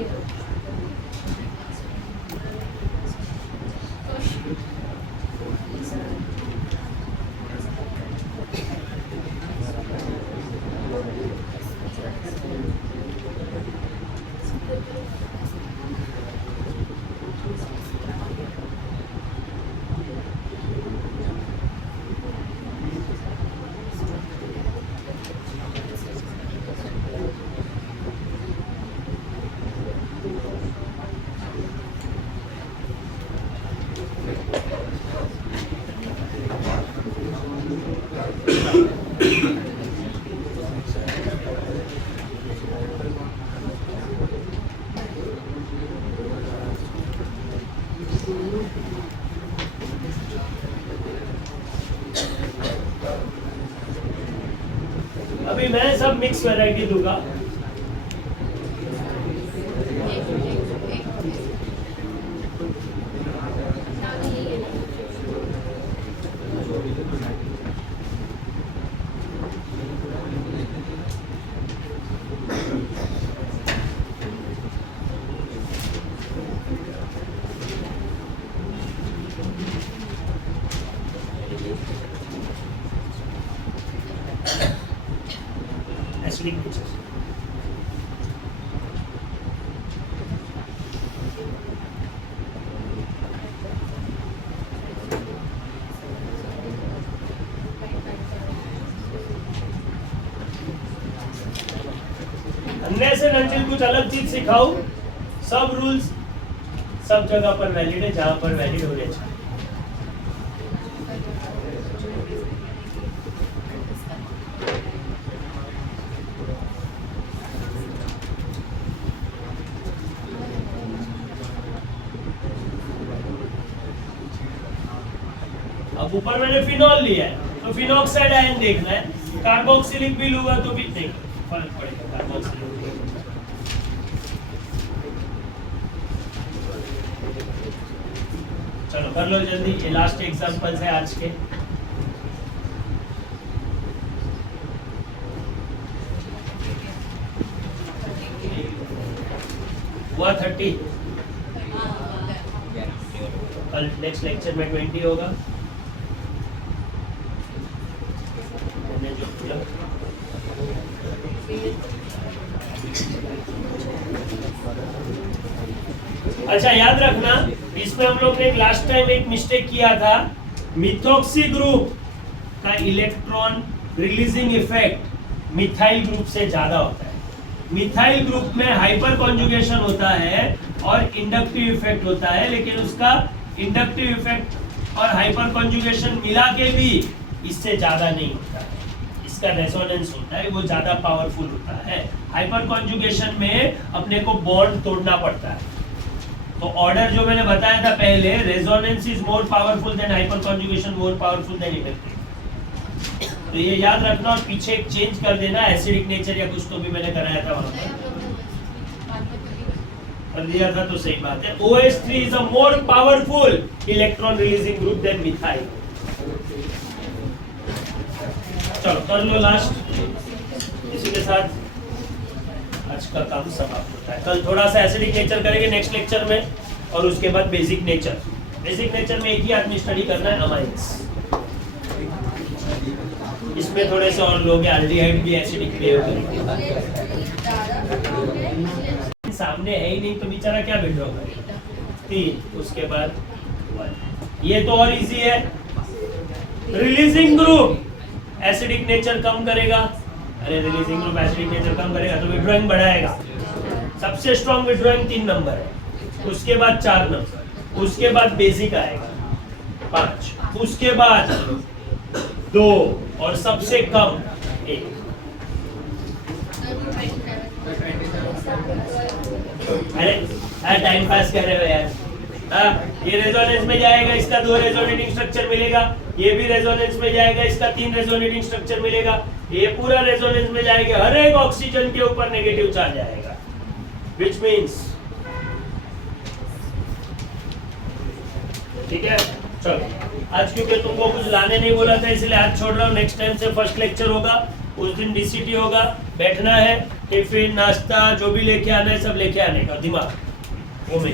अभी मैं सब मिक्स वैरायटी दूंगा। अनलेस एंड अनटिल कुछ अलग चीज सिखाऊं, सब रूल्स सब जगह पर वैलिड है जहां पर वैलिड होने चाहिए। अब ऊपर मैंने फिनॉल लिया है तो फिनॉक्साइड आयन देखना है, कार्बोक्सिलिक भी लूंगा तो भी नहीं फर्क पड़ेगा। कार्बोक्सिलिक चलो कर लो जल्दी, ये लास्ट एग्जांपल्स है आज के। हुआ 30, कल नेक्स्ट लेक्चर में 20 होगा। मैंने जो किया अच्छा याद रखना, इसमें हम लोग ने लास्ट टाइम एक मिस्टेक किया था, मिथॉक्सी ग्रुप का electron releasing effect methyl group से ज्यादा होता है। मिथाइल ग्रुप में हाइपर कॉन्जुगेशन होता है और इंडक्टिव इफेक्ट होता है, लेकिन उसका इंडक्टिव इफेक्ट और हाइपर कॉन्जुगेशन मिला के भी इससे ज्यादा नहीं होता है, इसका रेजोनेंस होता है, वो ज्यादा पावरफुल होता है। हाइपर कॉन्जुगेशन में अपने को बॉन्ड तोड़ना पड़ता है, तो ऑर्डर जो मैंने बताया था पहले, resonance is more powerful than hyper conjugation, more powerful than inductive. तो ये याद रखना और पीछे एक चेंज कर देना, एसिडिक नेचर या कुछ तो भी मैंने कराया था वहां पर कर दिया था, तो सही बात है। OH3 is a more powerful electron releasing group than methyl. चलो कर लो लास्ट, इसी के साथ आज का काम समाप्त होता है। कल थोड़ा सा एसिडिक नेचर करेंगे नेक्स्ट लेक्चर में, और उसके बाद बेसिक नेचर। बेसिक नेचर में एक ही आदमी स्टडी करना है, अमाइंस। इसमें थोड़े से और लोग एल्डिहाइड भी एसिडिक बिहेव करेंगे। सामने है ही नहीं तो बेचारा क्या विड्रॉ करेगा। 3 उसके बाद 1, ये तो और इजी है। रिलीजिंग ग्रुप एसिडिक नेचर कम करेगा, अरे रिलीजिंग ग्रुप एसिडिक नेचर कम करेगा तो विड्रॉइंग बढ़ाएगा। सबसे स्ट्रॉन्ग विड्रॉइंग 3 नंबर है, उसके बाद 4 नंबर, उसके बाद बेसिक आएगा 5, उसके बाद 2 और सबसे कम 1। अरे टाइम पास कर रहे हो यार। ये रेजोनेंस में जाएगा, इसका 2 रेजोनेटिंग स्ट्रक्चर मिलेगा, ये भी रेजोनेंस में जाएगा, इसका 3 रेजोनेटिंग स्ट्रक्चर मिलेगा, ये पूरा रेजोनेंस में जाएगा, हर एक ऑक्सीजन के ऊपर नेगेटिव चार्ज आएगा, व्हिच मींस ठीक है। चलो आज क्योंकि तुमको कुछ लाने नहीं बोला था इसलिए आज छोड़ रहा हूँ, नेक्स्ट टाइम से फर्स्ट लेक्चर होगा, उस दिन डीसीटी होगा, बैठना है, टिफिन नाश्ता जो भी लेके आना है सब लेके आने का, दिमाग वो में